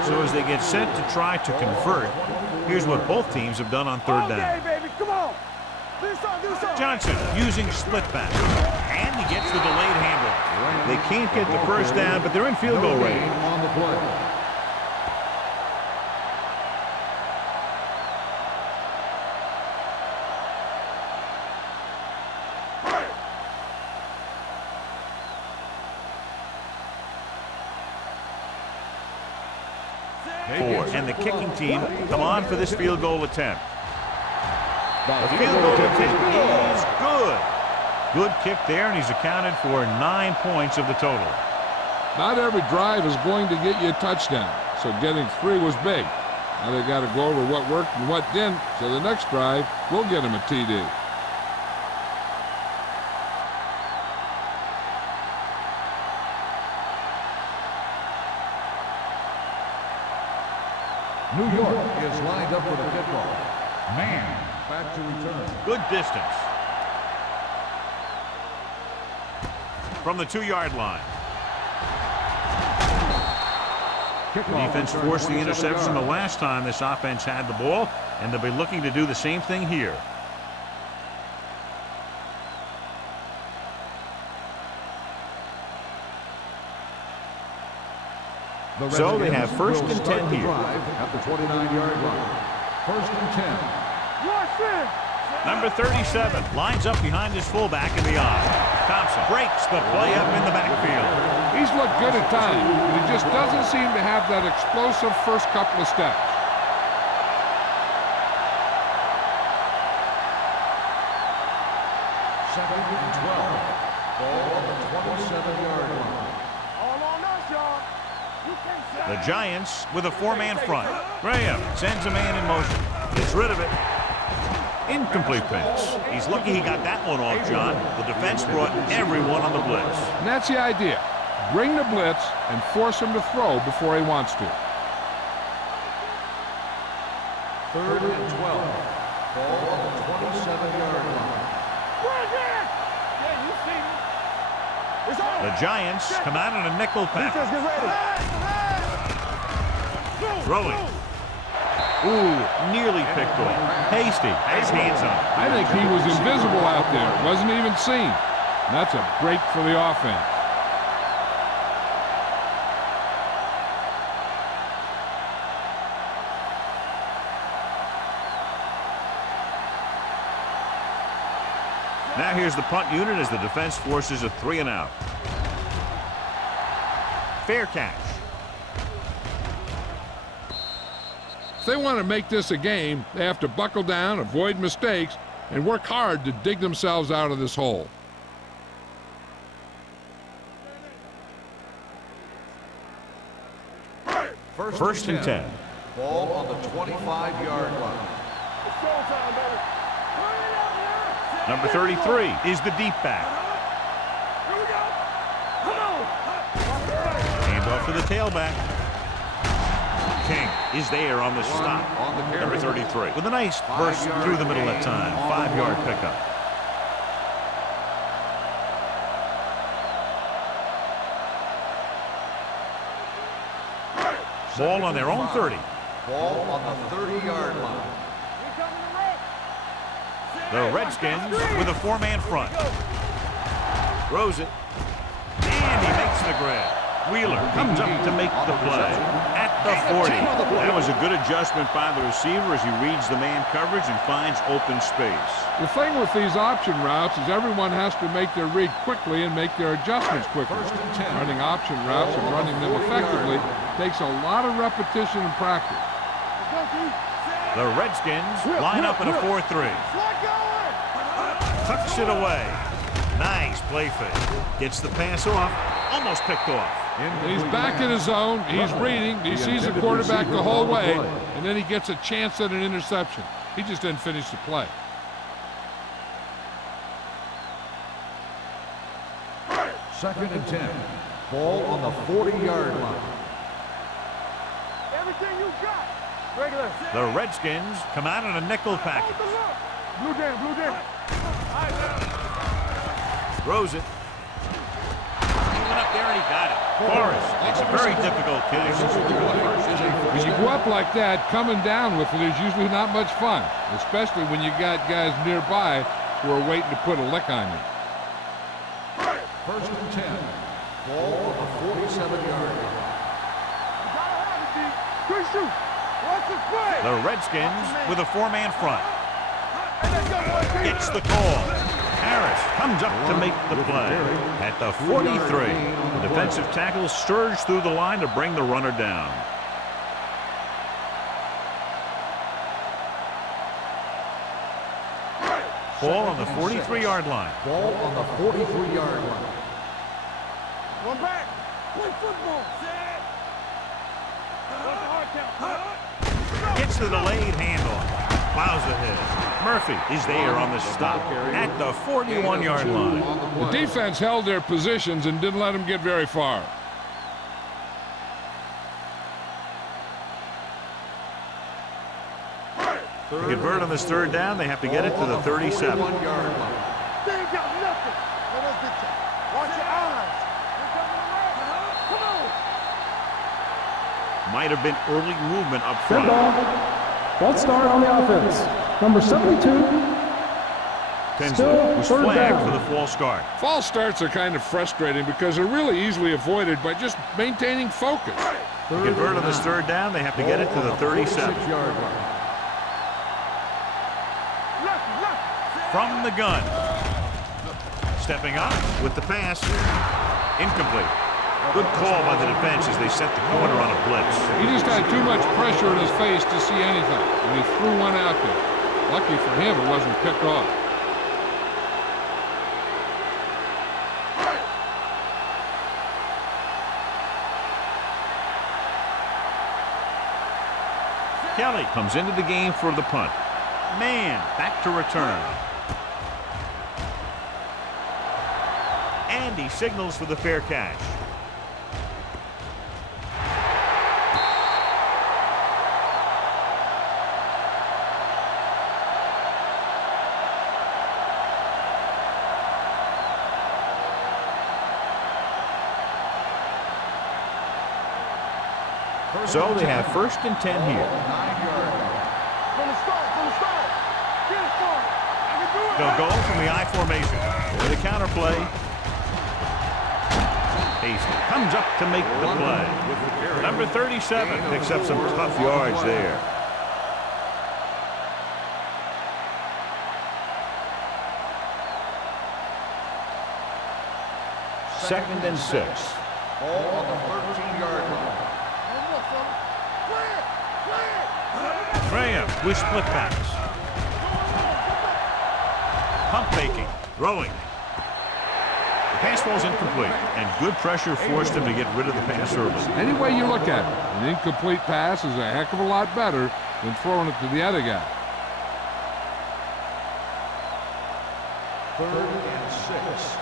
So as they get set to try to convert, here's what both teams have done on third down. Okay, baby, come on. Do something. Johnson using split back. And he gets the delayed handoff. They can't get the first down, but they're in field goal range. On the play. And the kicking team come on for this field goal attempt. The field goal attempt is good. Good kick there, and he's accounted for 9 points of the total. Not every drive is going to get you a touchdown, so getting 3 was big. Now they got to go over what worked and what didn't, so the next drive will get him a TD. New York is lined up for the kickoff. Man, back to return. Good distance. From the 2-yard line. Kickoff Defense return, forced the 27 interception the yards. last time this offense had the ball, and they'll be looking to do the same thing here. So they have first and 10 here. At the 29-yard line. First and 10. Number 37 lines up behind his fullback in the eye. Thompson breaks the play up in the backfield. He's looked good at times, but he just doesn't seem to have that explosive first couple of steps. Second and 12. Ball on the 27-yard line. All on us, y'all. The Giants with a 4-man front. Graham sends a man in motion. Gets rid of it. Incomplete pass. He's lucky he got that one off, John. The defense brought everyone on the blitz. And that's the idea. Bring the blitz and force him to throw before he wants to. Third and 12. Ball on the 27-yard line. The Giants come out in a nickel pass. Throwing. Ooh, nearly picked off. Hasty has hands on it. I think he was invisible out there. Wasn't even seen. And that's a break for the offense. Now here's the punt unit as the defense forces a 3-and-out. Fair catch. If they want to make this a game, they have to buckle down, avoid mistakes, and work hard to dig themselves out of this hole. First and 10. Ball on the 25-yard line. Number 33 is the deep back. Hand off to the tailback. King is there on the stop. On the Number 33 with a nice burst through the middle that time. 5-yard pickup. Ball on their own 30. Ball on the 30-yard line. The Redskins with a 4-man front. Throws it. And he makes the grab. Wheeler comes up to make the play at the 40. That was a good adjustment by the receiver as he reads the man coverage and finds open space. The thing with these option routes is everyone has to make their read quickly and make their adjustments quickly. Running option routes and running them effectively takes a lot of repetition and practice. The Redskins line up in a 4-3. Tucks it away. Nice play fake. Gets the pass off. Almost picked off. He's back in his zone. He's reading. He sees the quarterback the whole way, and then he gets a chance at an interception. He just didn't finish the play. Second and 10. Ball on the 40-yard line. Everything you got. Regular. The Redskins come out in a nickel package. Blue down, blue down. Throws it. He went up there and he got it. Forrest makes a very difficult catch. When you go up like that, coming down with it is usually not much fun, especially when you got guys nearby who are waiting to put a lick on you. First and 10. Ball on the 47-yard line. Quick shoot. Watch the play. The Redskins with a 4-man front. Gets the call. Harris comes up to make the play at the 43. The defensive tackle surged through the line to bring the runner down. Ball on the 43-yard line. Ball on the 43-yard line. One back. Play football. Gets the delayed handoff. Plows ahead. Murphy is there on the stop at the 41-yard line. The defense held their positions and didn't let them get very far. To convert on this third down, they have to get it to the 37. They ain't got nothing. Watch your eyes. Come on. Might have been early movement up Send front. ball. False start on the offense. Number 72. Tinsley was third flagged down. for the false start. False starts are kind of frustrating because they're really easily avoided by just maintaining focus. To convert on this third down, they have to get it to the 37. From the gun. Stepping up with the pass. Incomplete. Good call by the defense as they set the corner on a blitz. He just had too much pressure in his face to see anything, and he threw one out there. Lucky for him, it wasn't picked off. Kelly comes into the game for the punt. Man, back to return. And he signals for the fair catch. So they have first and 10 here. From the start. Get it started. I can do it. They'll go from the I formation. With a counter play. Hasty comes up to make the play. Number 37 picks up some tough yards there. Second and 6. Ball on the 13-yard line. Graham with split backs. Pump faking. Throwing. The pass ball's incomplete, and good pressure forced him to get rid of the pass early. Any way you look at it, an incomplete pass is a heck of a lot better than throwing it to the other guy. Third and 6.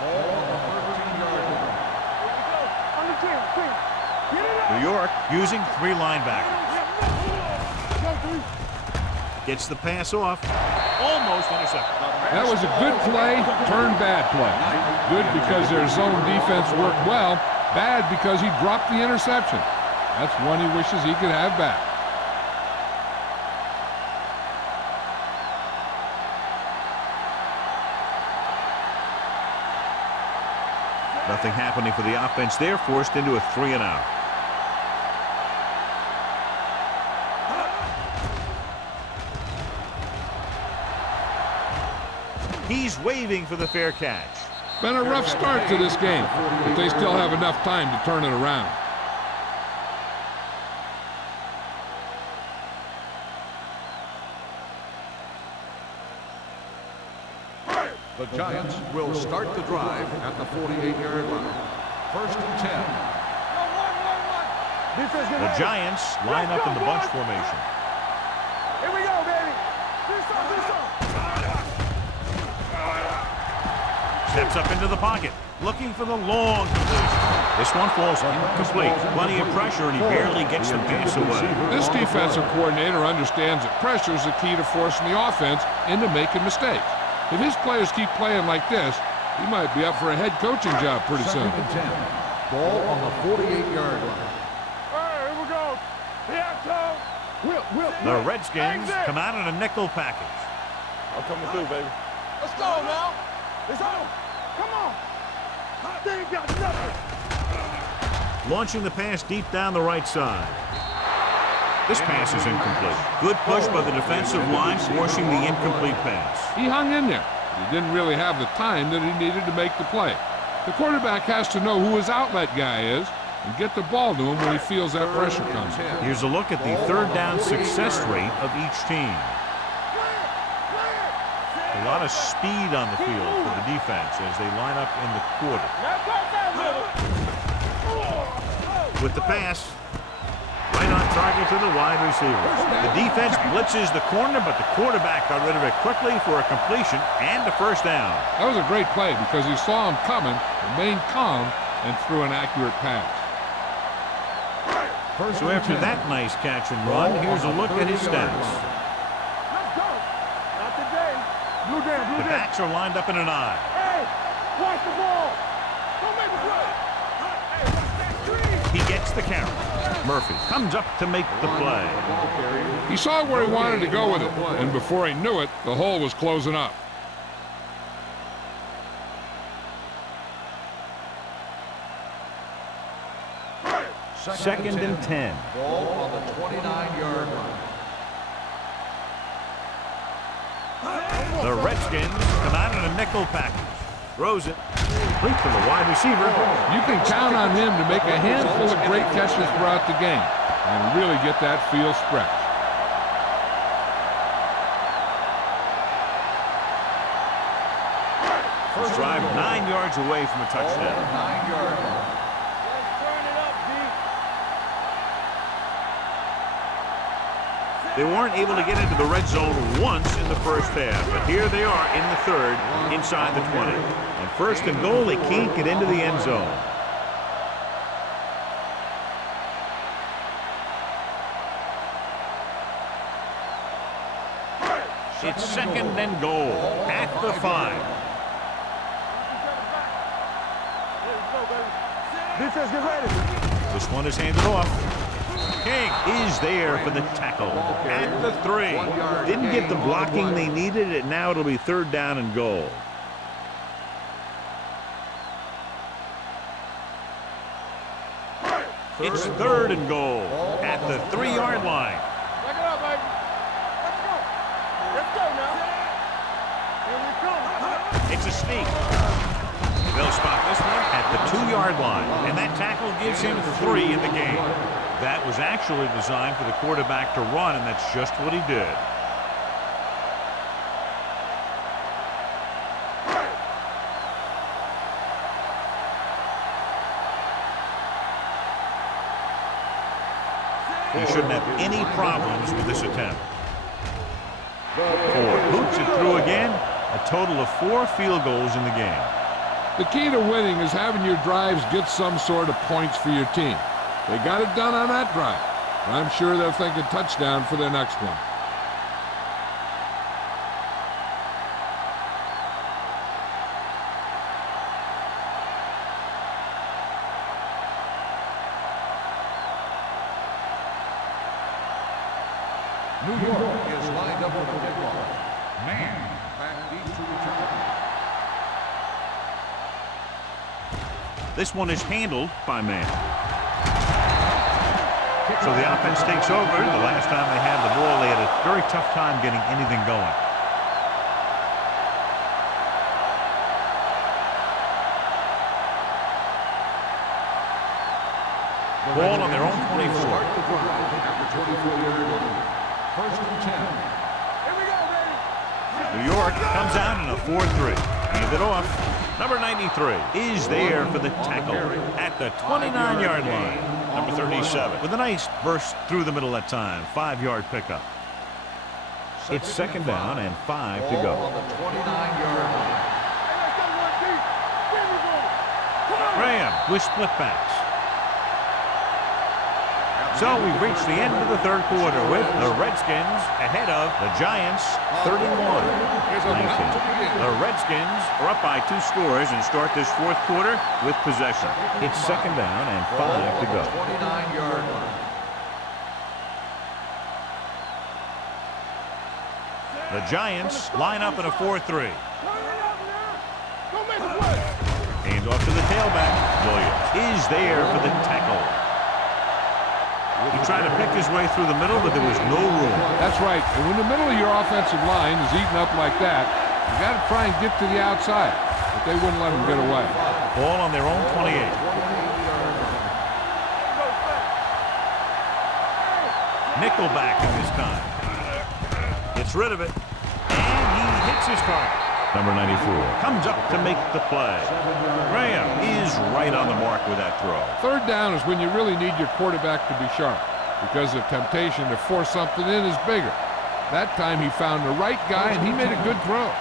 Ball on the 13-yard line. New York using 3 linebackers. Gets the pass off. Almost intercepted. That was a good play, turned bad play. Good because their zone defense worked well. Bad because he dropped the interception. That's one he wishes he could have back. Nothing happening for the offense there, forced into a 3-and-out. He's waving for the fair catch. Been a rough start to this game, but they still have enough time to turn it around. The Giants will start the drive at the 48-yard line. First and 10. The Giants line up in the bunch formation. Here we go, baby. Steps up into the pocket, looking for the long completion. This one falls incomplete. Plenty of pressure, and he barely gets the pass away. This defensive coordinator understands that pressure is the key to forcing the offense into making mistakes. If his players keep playing like this, he might be up for a head coaching job pretty soon. Second and 10. Ball on the 48-yard line. Here we go. The Redskins come out in a nickel package. I'm coming through, baby. Let's go now. It's on. Come on. They ain't got nothing. Launching the pass deep down the right side. This pass is incomplete. Good push by the defensive line, forcing the incomplete pass. He hung in there. He didn't really have the time that he needed to make the play. The quarterback has to know who his outlet guy is and get the ball to him when he feels that pressure comes. Here's a look at the third down success rate of each team. A lot of speed on the field for the defense as they line up in the quarter. With the pass, right on target to the wide receiver. The defense blitzes the corner, but the quarterback got rid of it quickly for a completion and a first down. That was a great play because he saw him coming, remained calm, and threw an accurate pass. So after that nice catch and run, here's a look at his stats. Let's go. Not today. Blue down, blue The down. backs are lined up in an eye. Hey, watch the ball. Don't make a play. Hey, watch that screen. He gets the carry. Murphy comes up to make the play. He saw where he wanted to go with it, and before he knew it, the hole was closing up. Second and 10. Ball on the 29-yard line. The Redskins come out in a nickel package. Throws it. Complete to the wide receiver. You can count on him to make a handful of great catches throughout the game and really get that field stretched. First drive 9 yards away from a touchdown. 9-yard line. Turn it up, D. They weren't able to get into the red zone once in the first half, but here they are in the third, inside the 20. On first and goal, they can't get into the end zone. It's second and goal at the 5. Defense, get ready. This one is handed off. King is there for the tackle at the 3. Didn't get the blocking they needed, and now it'll be third down and goal. It's third and goal at the 3-yard line. Back it up, baby. Let's go. Let's go now. Here we come. It's a sneak. They'll spot this one at the 2-yard line, and that tackle gives him 3 in the game. That was actually designed for the quarterback to run, and that's just what he did. He shouldn't have any problems with this attempt. Ford boots it through again. A total of 4 field goals in the game. The key to winning is having your drives get some sort of points for your team. They got it done on that drive. I'm sure they're thinking touchdown for their next one. New York is lined up with a kickoff. Man, back deep to return. This one is handled by man. So the offense takes over. The last time they had the ball, they had a very tough time getting anything going. Ball on their own 24. First and 10. New York comes out in a 4-3. Hand it off. Number 93 is there for the tackle at the 29-yard line. Number 37 with a nice burst through the middle that time. 5-yard pickup. It's second down and 5 to go. On the 29-yard line. Graham with split backs. So we've reached the end of the third quarter with the Redskins ahead of the Giants 31-19. The Redskins are up by 2 scores and start this fourth quarter with possession. It's second down and 5 to go. 29-yard line. The Giants line up in a 4-3. Hand off to the tailback. Williams is there for the tackle. He tried to pick his way through the middle, but there was no room. That's right. And when the middle of your offensive line is eaten up like that, you got to try and get to the outside. But they wouldn't let him get away. Ball on their own 28. Nickelback at this time. Gets rid of it. And he hits his target. Number 94 comes up to make the play. Graham is right on the mark with that throw. Third down is when you really need your quarterback to be sharp because the temptation to force something in is bigger. That time he found the right guy and he made a good throw.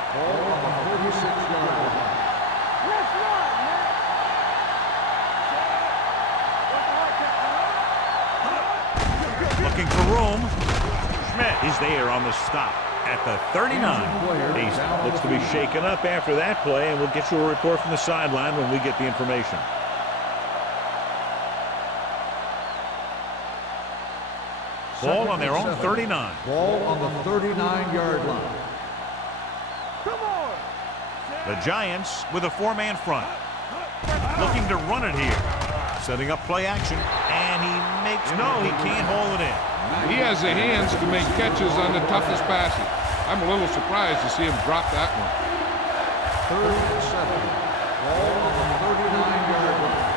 Looking for room. Schmidt is there on the stop at the 39. He looks to be shaken up after that play, and we'll get you a report from the sideline when we get the information. Ball on their own 39. Ball on the 39-yard line. The Giants with a 4-man front. Looking to run it here. Setting up play action, and he can't hold it in. He has the hands to make catches on the toughest passes. I'm a little surprised to see him drop that one. Third and 7. Ball on the 39-yard line.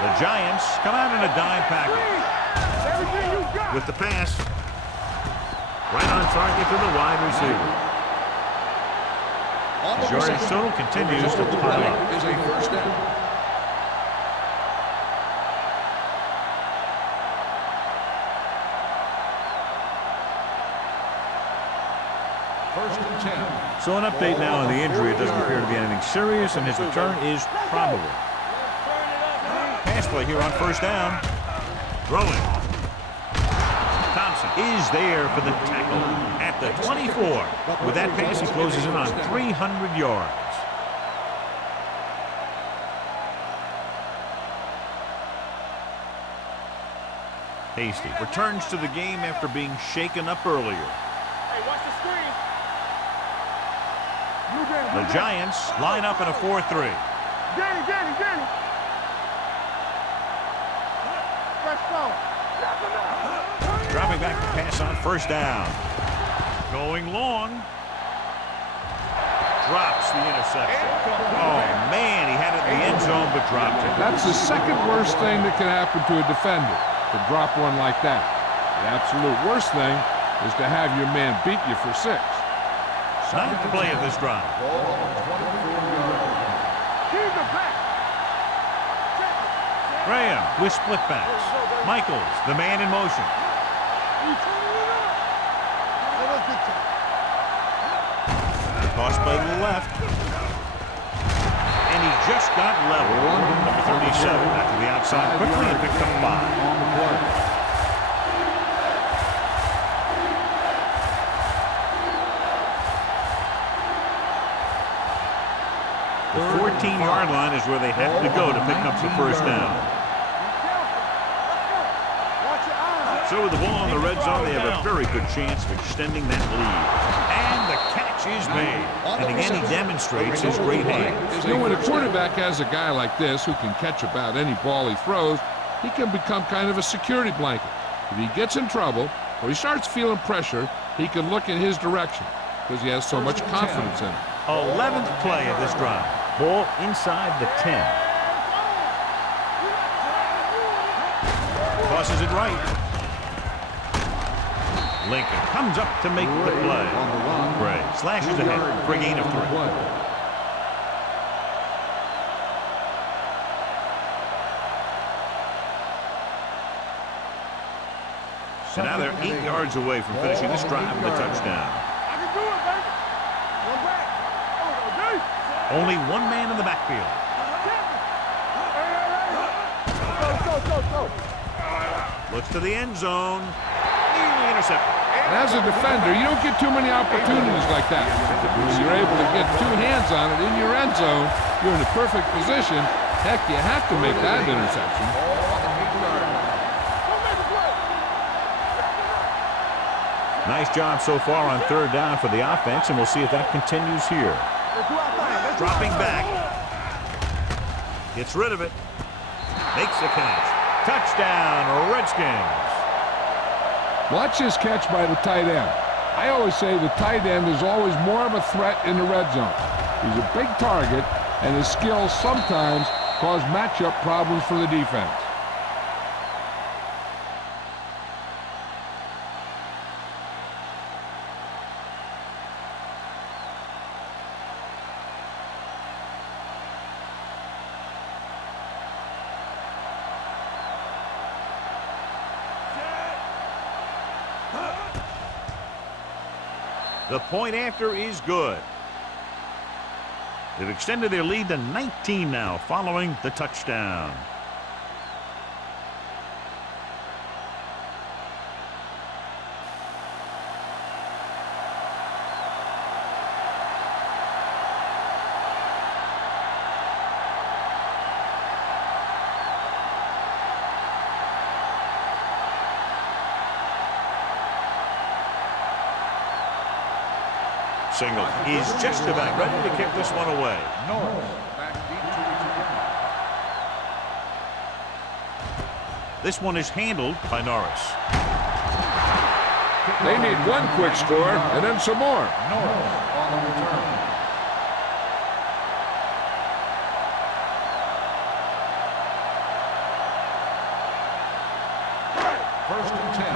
The Giants come out in a dime package. With the pass. Right on target to the wide receiver. The yardage total continues to pile up. Is a first down. First and 10. So an update now on the injury. It doesn't appear to be anything serious, and his return is probable. Pass play here on first down. Throwing. Thompson is there for the tackle at the 24. With that pass, he closes in on 300 yards. Hasty returns to the game after being shaken up earlier. Hey, watch the screen. The Giants line up in a 4-3. Danny. Let's go. Dropping back to pass on first down. Going long. Drops the interception. Oh, man, he had it in the end zone but dropped it. That's the second worst thing that can happen to a defender, to drop one like that. The absolute worst thing is to have your man beat you for 6. Not to play at this drive. Graham with split backs. Michaels, the man in motion. Toss play to the left. And he just got level. Number 37 back to the outside quickly and picked up 5. On the play. The 14-yard line is where they have to go to pick up the first down. So with the ball in the red zone, they have a very good chance of extending that lead. And the catch is made. And again, he demonstrates his great hands. You know, when a quarterback has a guy like this who can catch about any ball he throws, he can become kind of a security blanket. If he gets in trouble or he starts feeling pressure, he can look in his direction because he has so much confidence in him. 11th play of this drive. Ball inside the 10. Tosses it right. Lincoln comes up to make the play. Gray slashes ahead for a gain of 3. So now they're 8 yards away from finishing this drive with a touchdown. I can do it, baby. One back. Only one man in the backfield. Go. Looks to the end zone. Nearly intercepted. As a defender, you don't get too many opportunities like that. When you're able to get 2 hands on it in your end zone, you're in the perfect position. Heck, you have to make that interception. Nice job so far on 3rd down for the offense, and we'll see if that continues here. Dropping back. Gets rid of it. Makes the catch. Touchdown, Redskins. Watch this catch by the tight end. I always say the tight end is always more of a threat in the red zone. He's a big target, and his skills sometimes cause matchup problems for the defense. The point after is good. They've extended their lead to 19 now following the touchdown. Single is just about ready to kick this one away. This one is handled by Norris. They need one quick score and then some more. First and 10.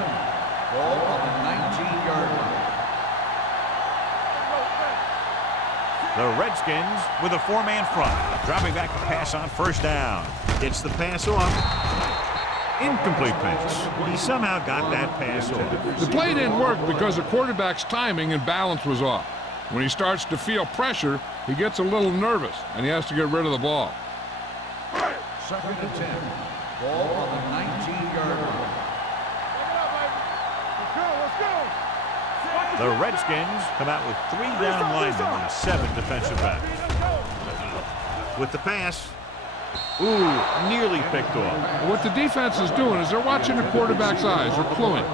Ball on the 19-yard line. The Redskins with a 4-man front. Dropping back to pass on 1st down. Gets the pass off. Incomplete pass. He somehow got that pass off. The play didn't work because the quarterback's timing and balance was off. When he starts to feel pressure, he gets a little nervous, and he has to get rid of the ball. 2nd and 10. Ball on the 19-yard line. The Redskins come out with 3 down linemen and 7 defensive backs. With the pass. Ooh, nearly picked off. What the defense is doing is they're watching the quarterback's eyes. They're cluing.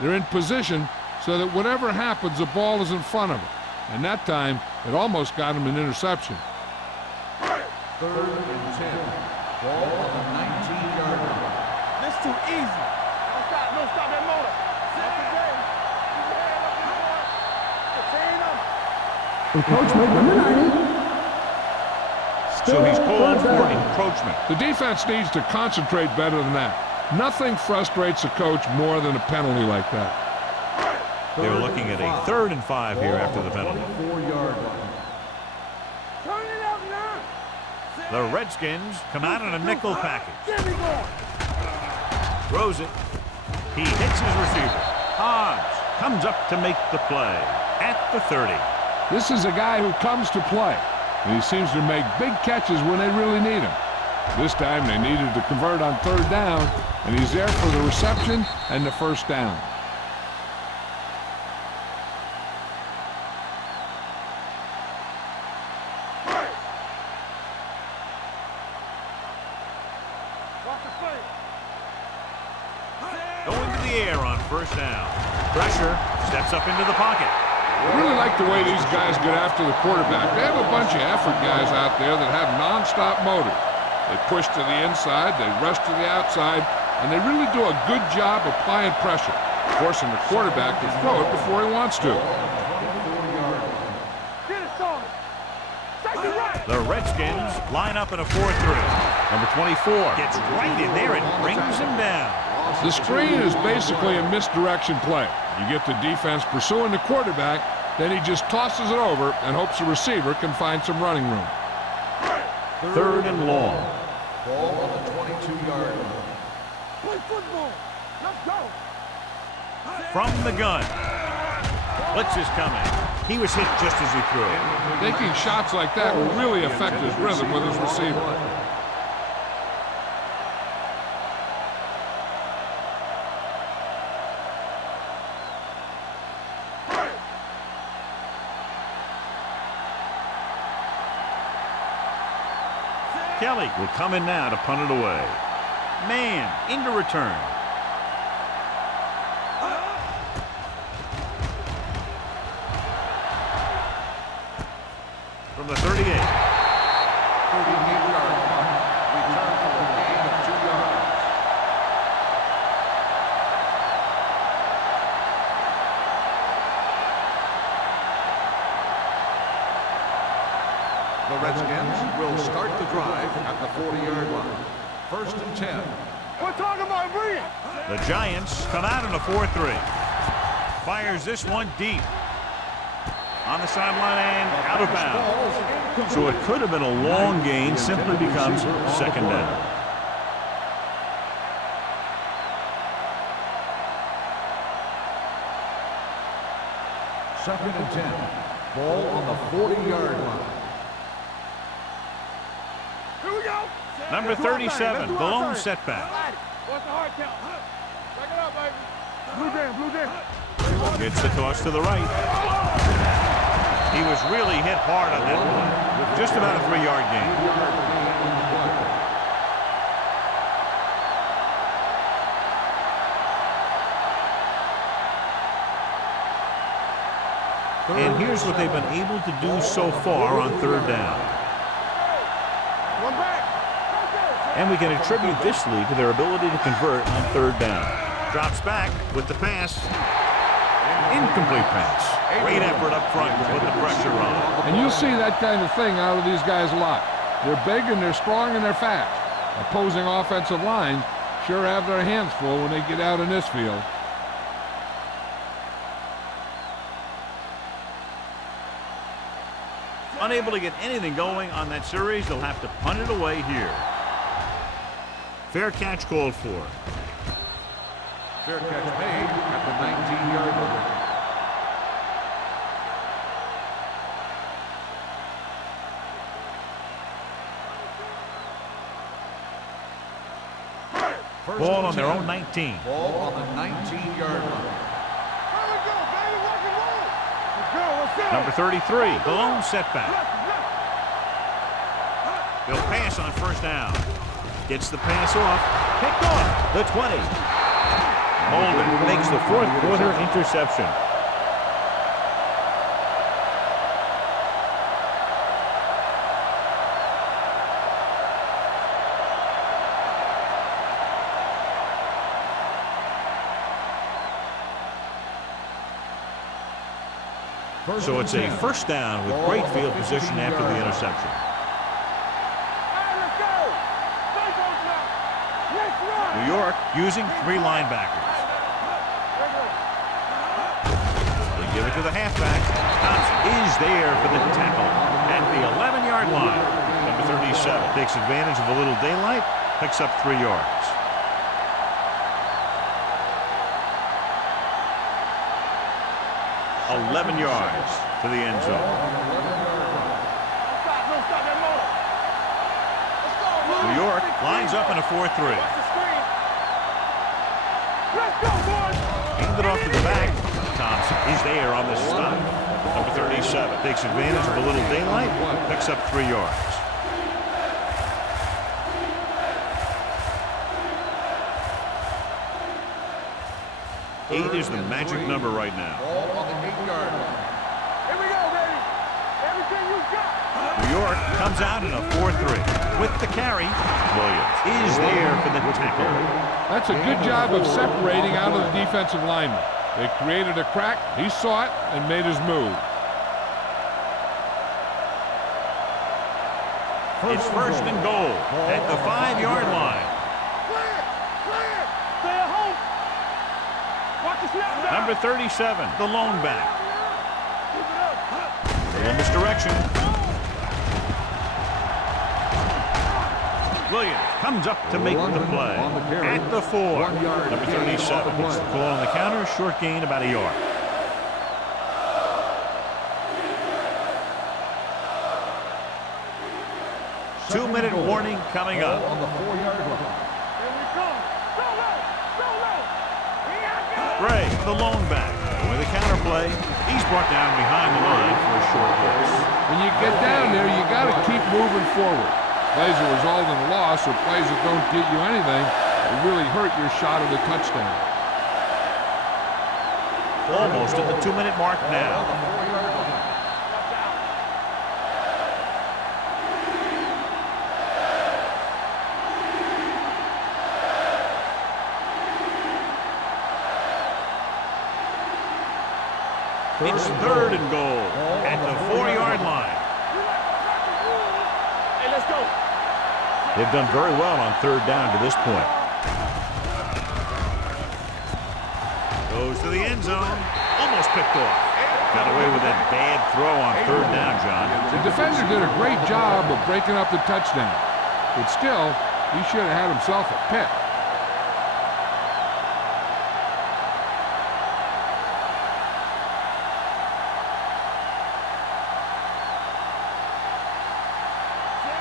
They're in position so that whatever happens, the ball is in front of them. And that time, it almost got him an interception. 3rd and 10. Ball on the 19-yard line. This too easy. Don't stop that motor. Encroachment, number 90. So he's called for encroachment. The defense needs to concentrate better than that. Nothing frustrates a coach more than a penalty like that. They're looking at a 3rd and 5 here after the penalty. 4-yard line. Turn it up now. The Redskins come out in a nickel package. Throws it. He hits his receiver. Hodge comes up to make the play at the 30. This is a guy who comes to play, and he seems to make big catches when they really need him. This time they needed to convert on 3rd down, and he's there for the reception and the 1st down. Going to the air on 1st down. Pressure, steps up into the pocket. I really like the way these guys get after the quarterback. They have a bunch of effort guys out there that have nonstop motor. They push to the inside, they rush to the outside, and they really do a good job applying pressure, forcing the quarterback to throw it before he wants to. The Redskins line up in a 4-3. Number 24 gets right in there and brings him down. The screen is basically a misdirection play. You get the defense pursuing the quarterback, then he just tosses it over and hopes the receiver can find some running room. 3rd and long. Ball on the 22-yard line. Play football. Let's go. From the gun. Blitz is coming. He was hit just as he threw. Taking shots like that will really affect his rhythm with his receiver. Kelly will come in now to punt it away. Man into return. From the 38. 38-yard punt. Return for a gain of 2 yards. The Redskins will start the drive at the 40-yard line. 1st and 10. We're talking about bringing. The Giants come out in a 4-3. Fires this one deep. On the sideline and out of bounds. So it could have been a long gain, simply becomes 2nd down. Second and 10. Ball on the 40-yard line. Here we go. Number 37, the lone setback. What's the hard count? Back it up, baby. Blue jam, blue jam. Gets the toss to the right. He was really hit hard on that one. Just about a 3-yard gain. And here's what they've been able to do so far on 3rd down. One back. And we can attribute this lead to their ability to convert on 3rd down. Drops back with the pass. Incomplete pass. Great effort up front to put the pressure on. And you'll see that kind of thing out of these guys a lot. They're big and they're strong and they're fast. Opposing offensive line sure have their hands full when they get out in this field. Unable to get anything going on that series, they'll have to punt it away here. Fair catch called for. Fair catch made at the 19-yard line. Ball on their own 19. Ball on the 19-yard line. Here we go, baby. Rock and roll. Let's go. Let's go. Number 33, the lone setback. He'll pass on 1st down. Gets the pass off. Picked off the 20. Holden makes the 4th quarter interception. So it's a 1st down with great field position after the interception. New York using 3 linebackers. They give it to the halfback. Thompson is there for the tackle at the 11-yard line. Number 37 takes advantage of a little daylight, picks up 3 yards. $11 yards to the end zone. New York lines up in a 4-3. Handed off to the back. Thompson is there on the stop. Number 37 takes advantage of a little daylight, picks up 3 yards. Eight is the magic number right now. Ball on the 8-yard line. we go, baby. Everything you got. New York comes out in a 4-3. With the carry, Williams is there for the tackle. That's a good job of separating out of the defensive lineman. They created a crack, he saw it, and made his move. It's first and goal at the 5-yard line. Clear. Stay at home. Watch the snap down. Number 37, the lone back. Keep it up. A little misdirection. Williams comes up to make the play. At the 4, number 37 gets the call on the counter. Short gain, about a yard. Two-minute warning coming up. On the 4-yard line. Here we come. Go low. Gray, the lone back. With a counter play, he's brought down behind the line for a short loss. When you get down there, you got to keep moving forward. Plays that result in a loss or plays that don't get you anything will really hurt your shot at a touchdown. Almost at the 2-minute mark now. It's third and goal at the 4-yard line. Hey, let's go. They've done very well on third down to this point. Goes to the end zone. Almost picked off. Got away with that bad throw on third down, John. The defender did a great job of breaking up the touchdown. But still, he should have had himself a pick.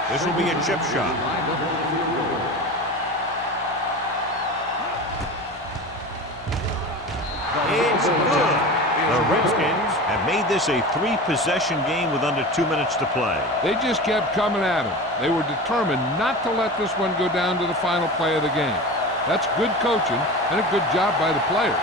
This will be a chip shot. It's good. The Redskins have made this a 3-possession game with under 2 minutes to play. They just kept coming at him. They were determined not to let this one go down to the final play of the game. That's good coaching and a good job by the players.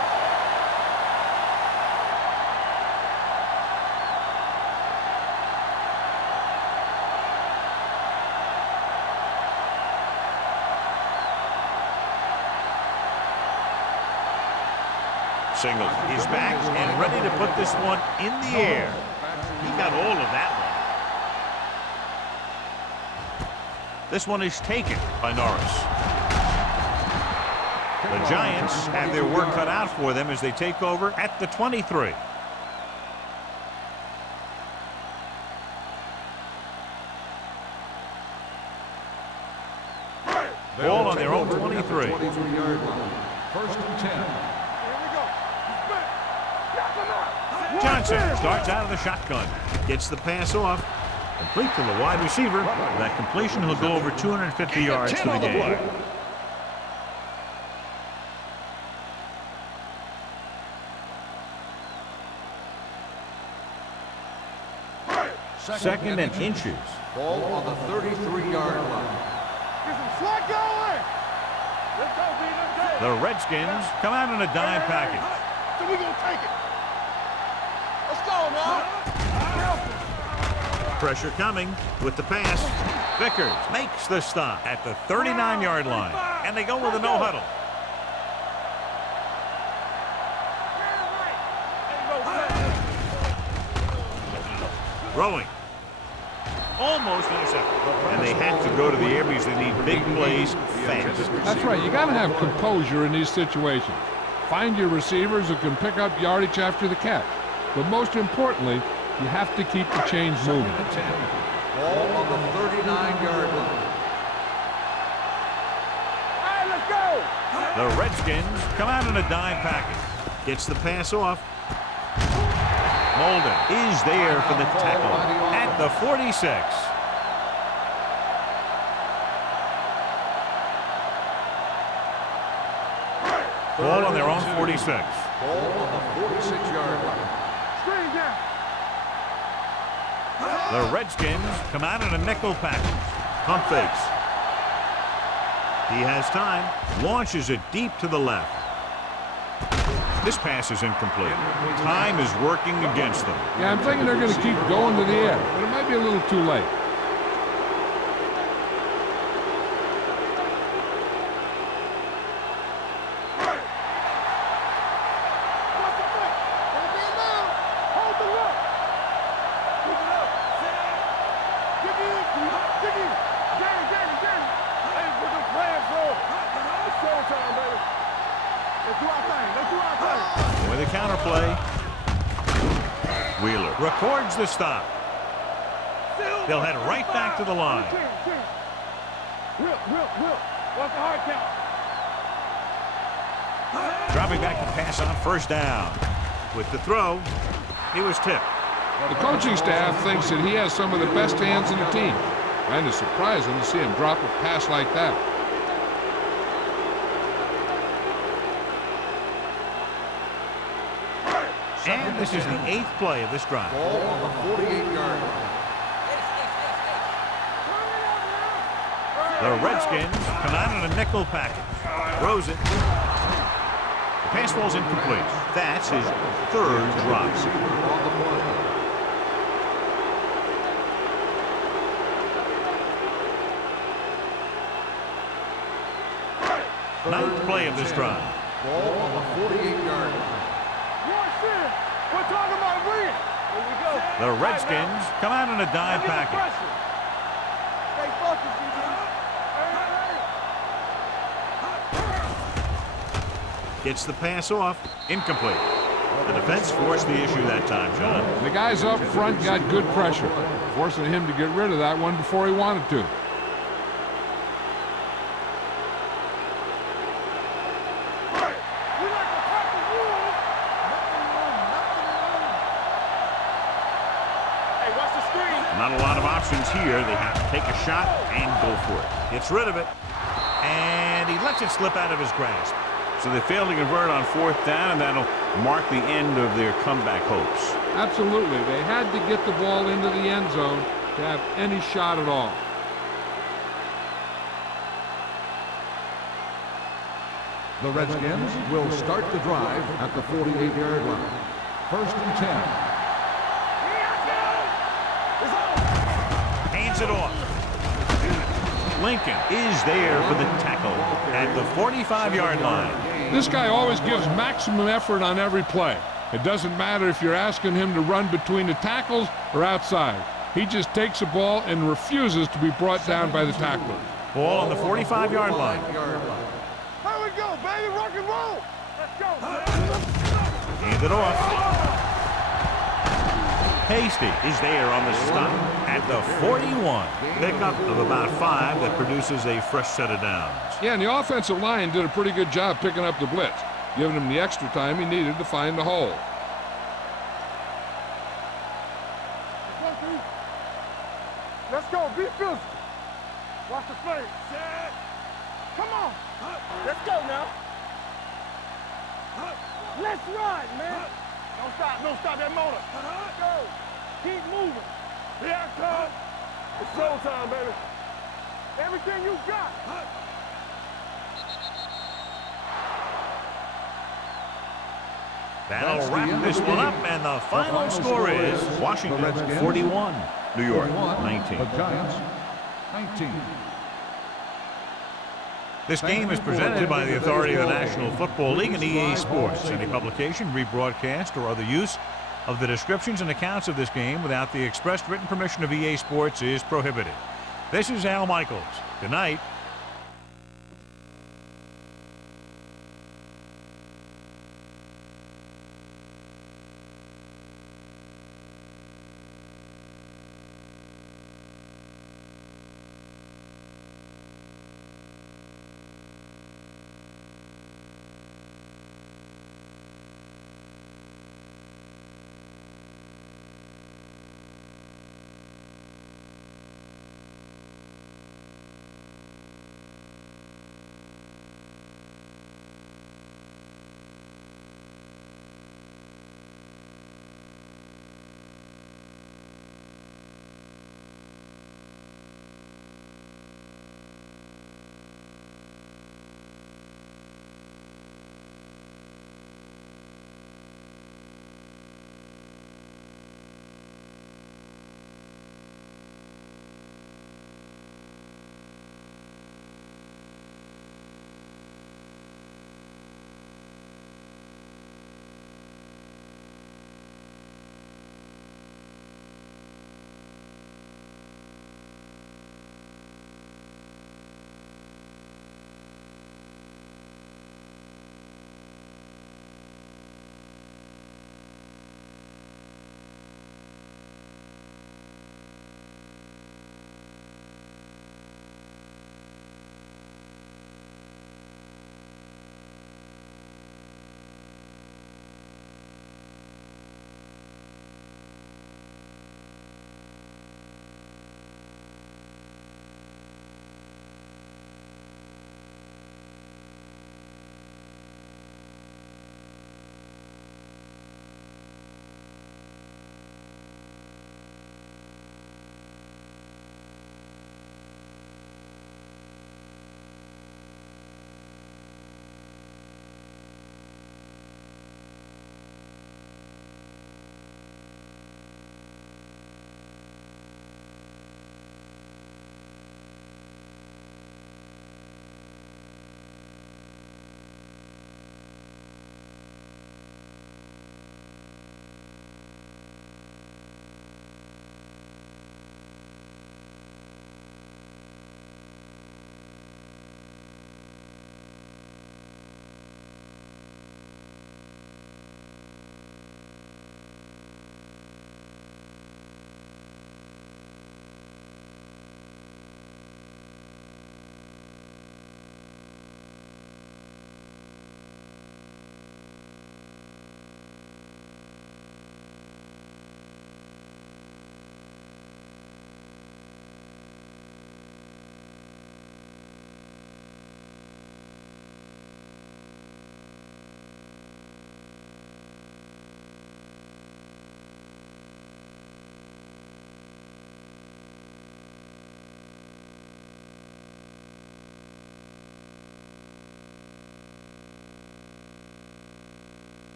Single is back and ready to put this one in the air. He got all of that one. This one is taken by Norris. The Giants have their work cut out for them as they take over at the 23. Ball on their own 23. 23-yard line. First and 10. Johnson starts out of the shotgun. Gets the pass off. Complete to the wide receiver. With that completion, he'll go over 250 yards for the game. Second and inches. Ball on the 33-yard line. Get some slack going. Let's go, B. Let's go. The Redskins come out in a dime package. So we gonna take it. Let's go now. Pressure coming with the pass. Vickers makes the stop at the 39-yard line. And they go with a no huddle. Throwing. Almost intercepted. And they had to go to the air because they need big plays fast. That's right. You got to have composure in these situations. Find your receivers who can pick up yardage after the catch. But most importantly, you have to keep the chains moving. Ball on the 39-yard line. All right, let's go. The Redskins come out in a dime package. Gets the pass off. Molden is there for the tackle at the 46. Ball on their own 46. Ball on the 46-yard line. Screen down. The Redskins come out in a nickel package. Pump fakes. He has time. Launches it deep to the left. This pass is incomplete. Time is working against them. Yeah, I'm thinking they're going to keep going to the air, but it might be a little too late. With a counter play, Wheeler records the stop. They'll head right back to the line. What's the hard count? Dropping back to pass on first down. With the throw, he was tipped. The coaching staff thinks that he has some of the best hands in the team. Kind of surprising to see him drop a pass like that. And this is the 8th play of this drive. Ball on the 48-yard line. The Redskins come out in a nickel package. Throws it. The pass falls incomplete. That's his 3rd drop. On the play. 9th play of this drive. Ball on the 48-yard line. We're talking about win. Here we go. The Redskins come out in a dive package. Stay focused, Gets the pass off. Incomplete. The defense forced the issue that time, John. The guys up front got good pressure, forcing him to get rid of that one before he wanted to. Not a lot of options here. They have to take a shot and go for it. Gets rid of it. And he lets it slip out of his grasp. So they fail to convert on 4th down, and that'll mark the end of their comeback hopes. Absolutely. They had to get the ball into the end zone to have any shot at all. The Redskins will start the drive at the 48-yard line. 1st and 10. Hands it off. Lincoln is there for the tackle at the 45-yard line. This guy always gives maximum effort on every play. It doesn't matter if you're asking him to run between the tackles or outside. He just takes the ball and refuses to be brought down by the tackler. Ball on the 45-yard line. Here we go, baby. Rock and roll. Let's go. Hand it off. Hasty is there on the stop at the 41. Pickup of about 5 that produces a fresh set of downs. Yeah, and the offensive line did a pretty good job picking up the blitz, giving him the extra time he needed to find the hole. Let's go. Be physical. Watch the play. Come on. Let's go now. Let's ride, man. Don't stop that motor. Go. Keep moving. Here I come. It's showtime, baby. Everything you got. That'll wrap this one up, and the final score is Washington 41, New York 19. The Giants 19. This game is presented by the authority of the National Football League and EA Sports. Any publication, rebroadcast, or other use of the descriptions and accounts of this game without the expressed written permission of EA Sports is prohibited. This is Al Michaels. Good night.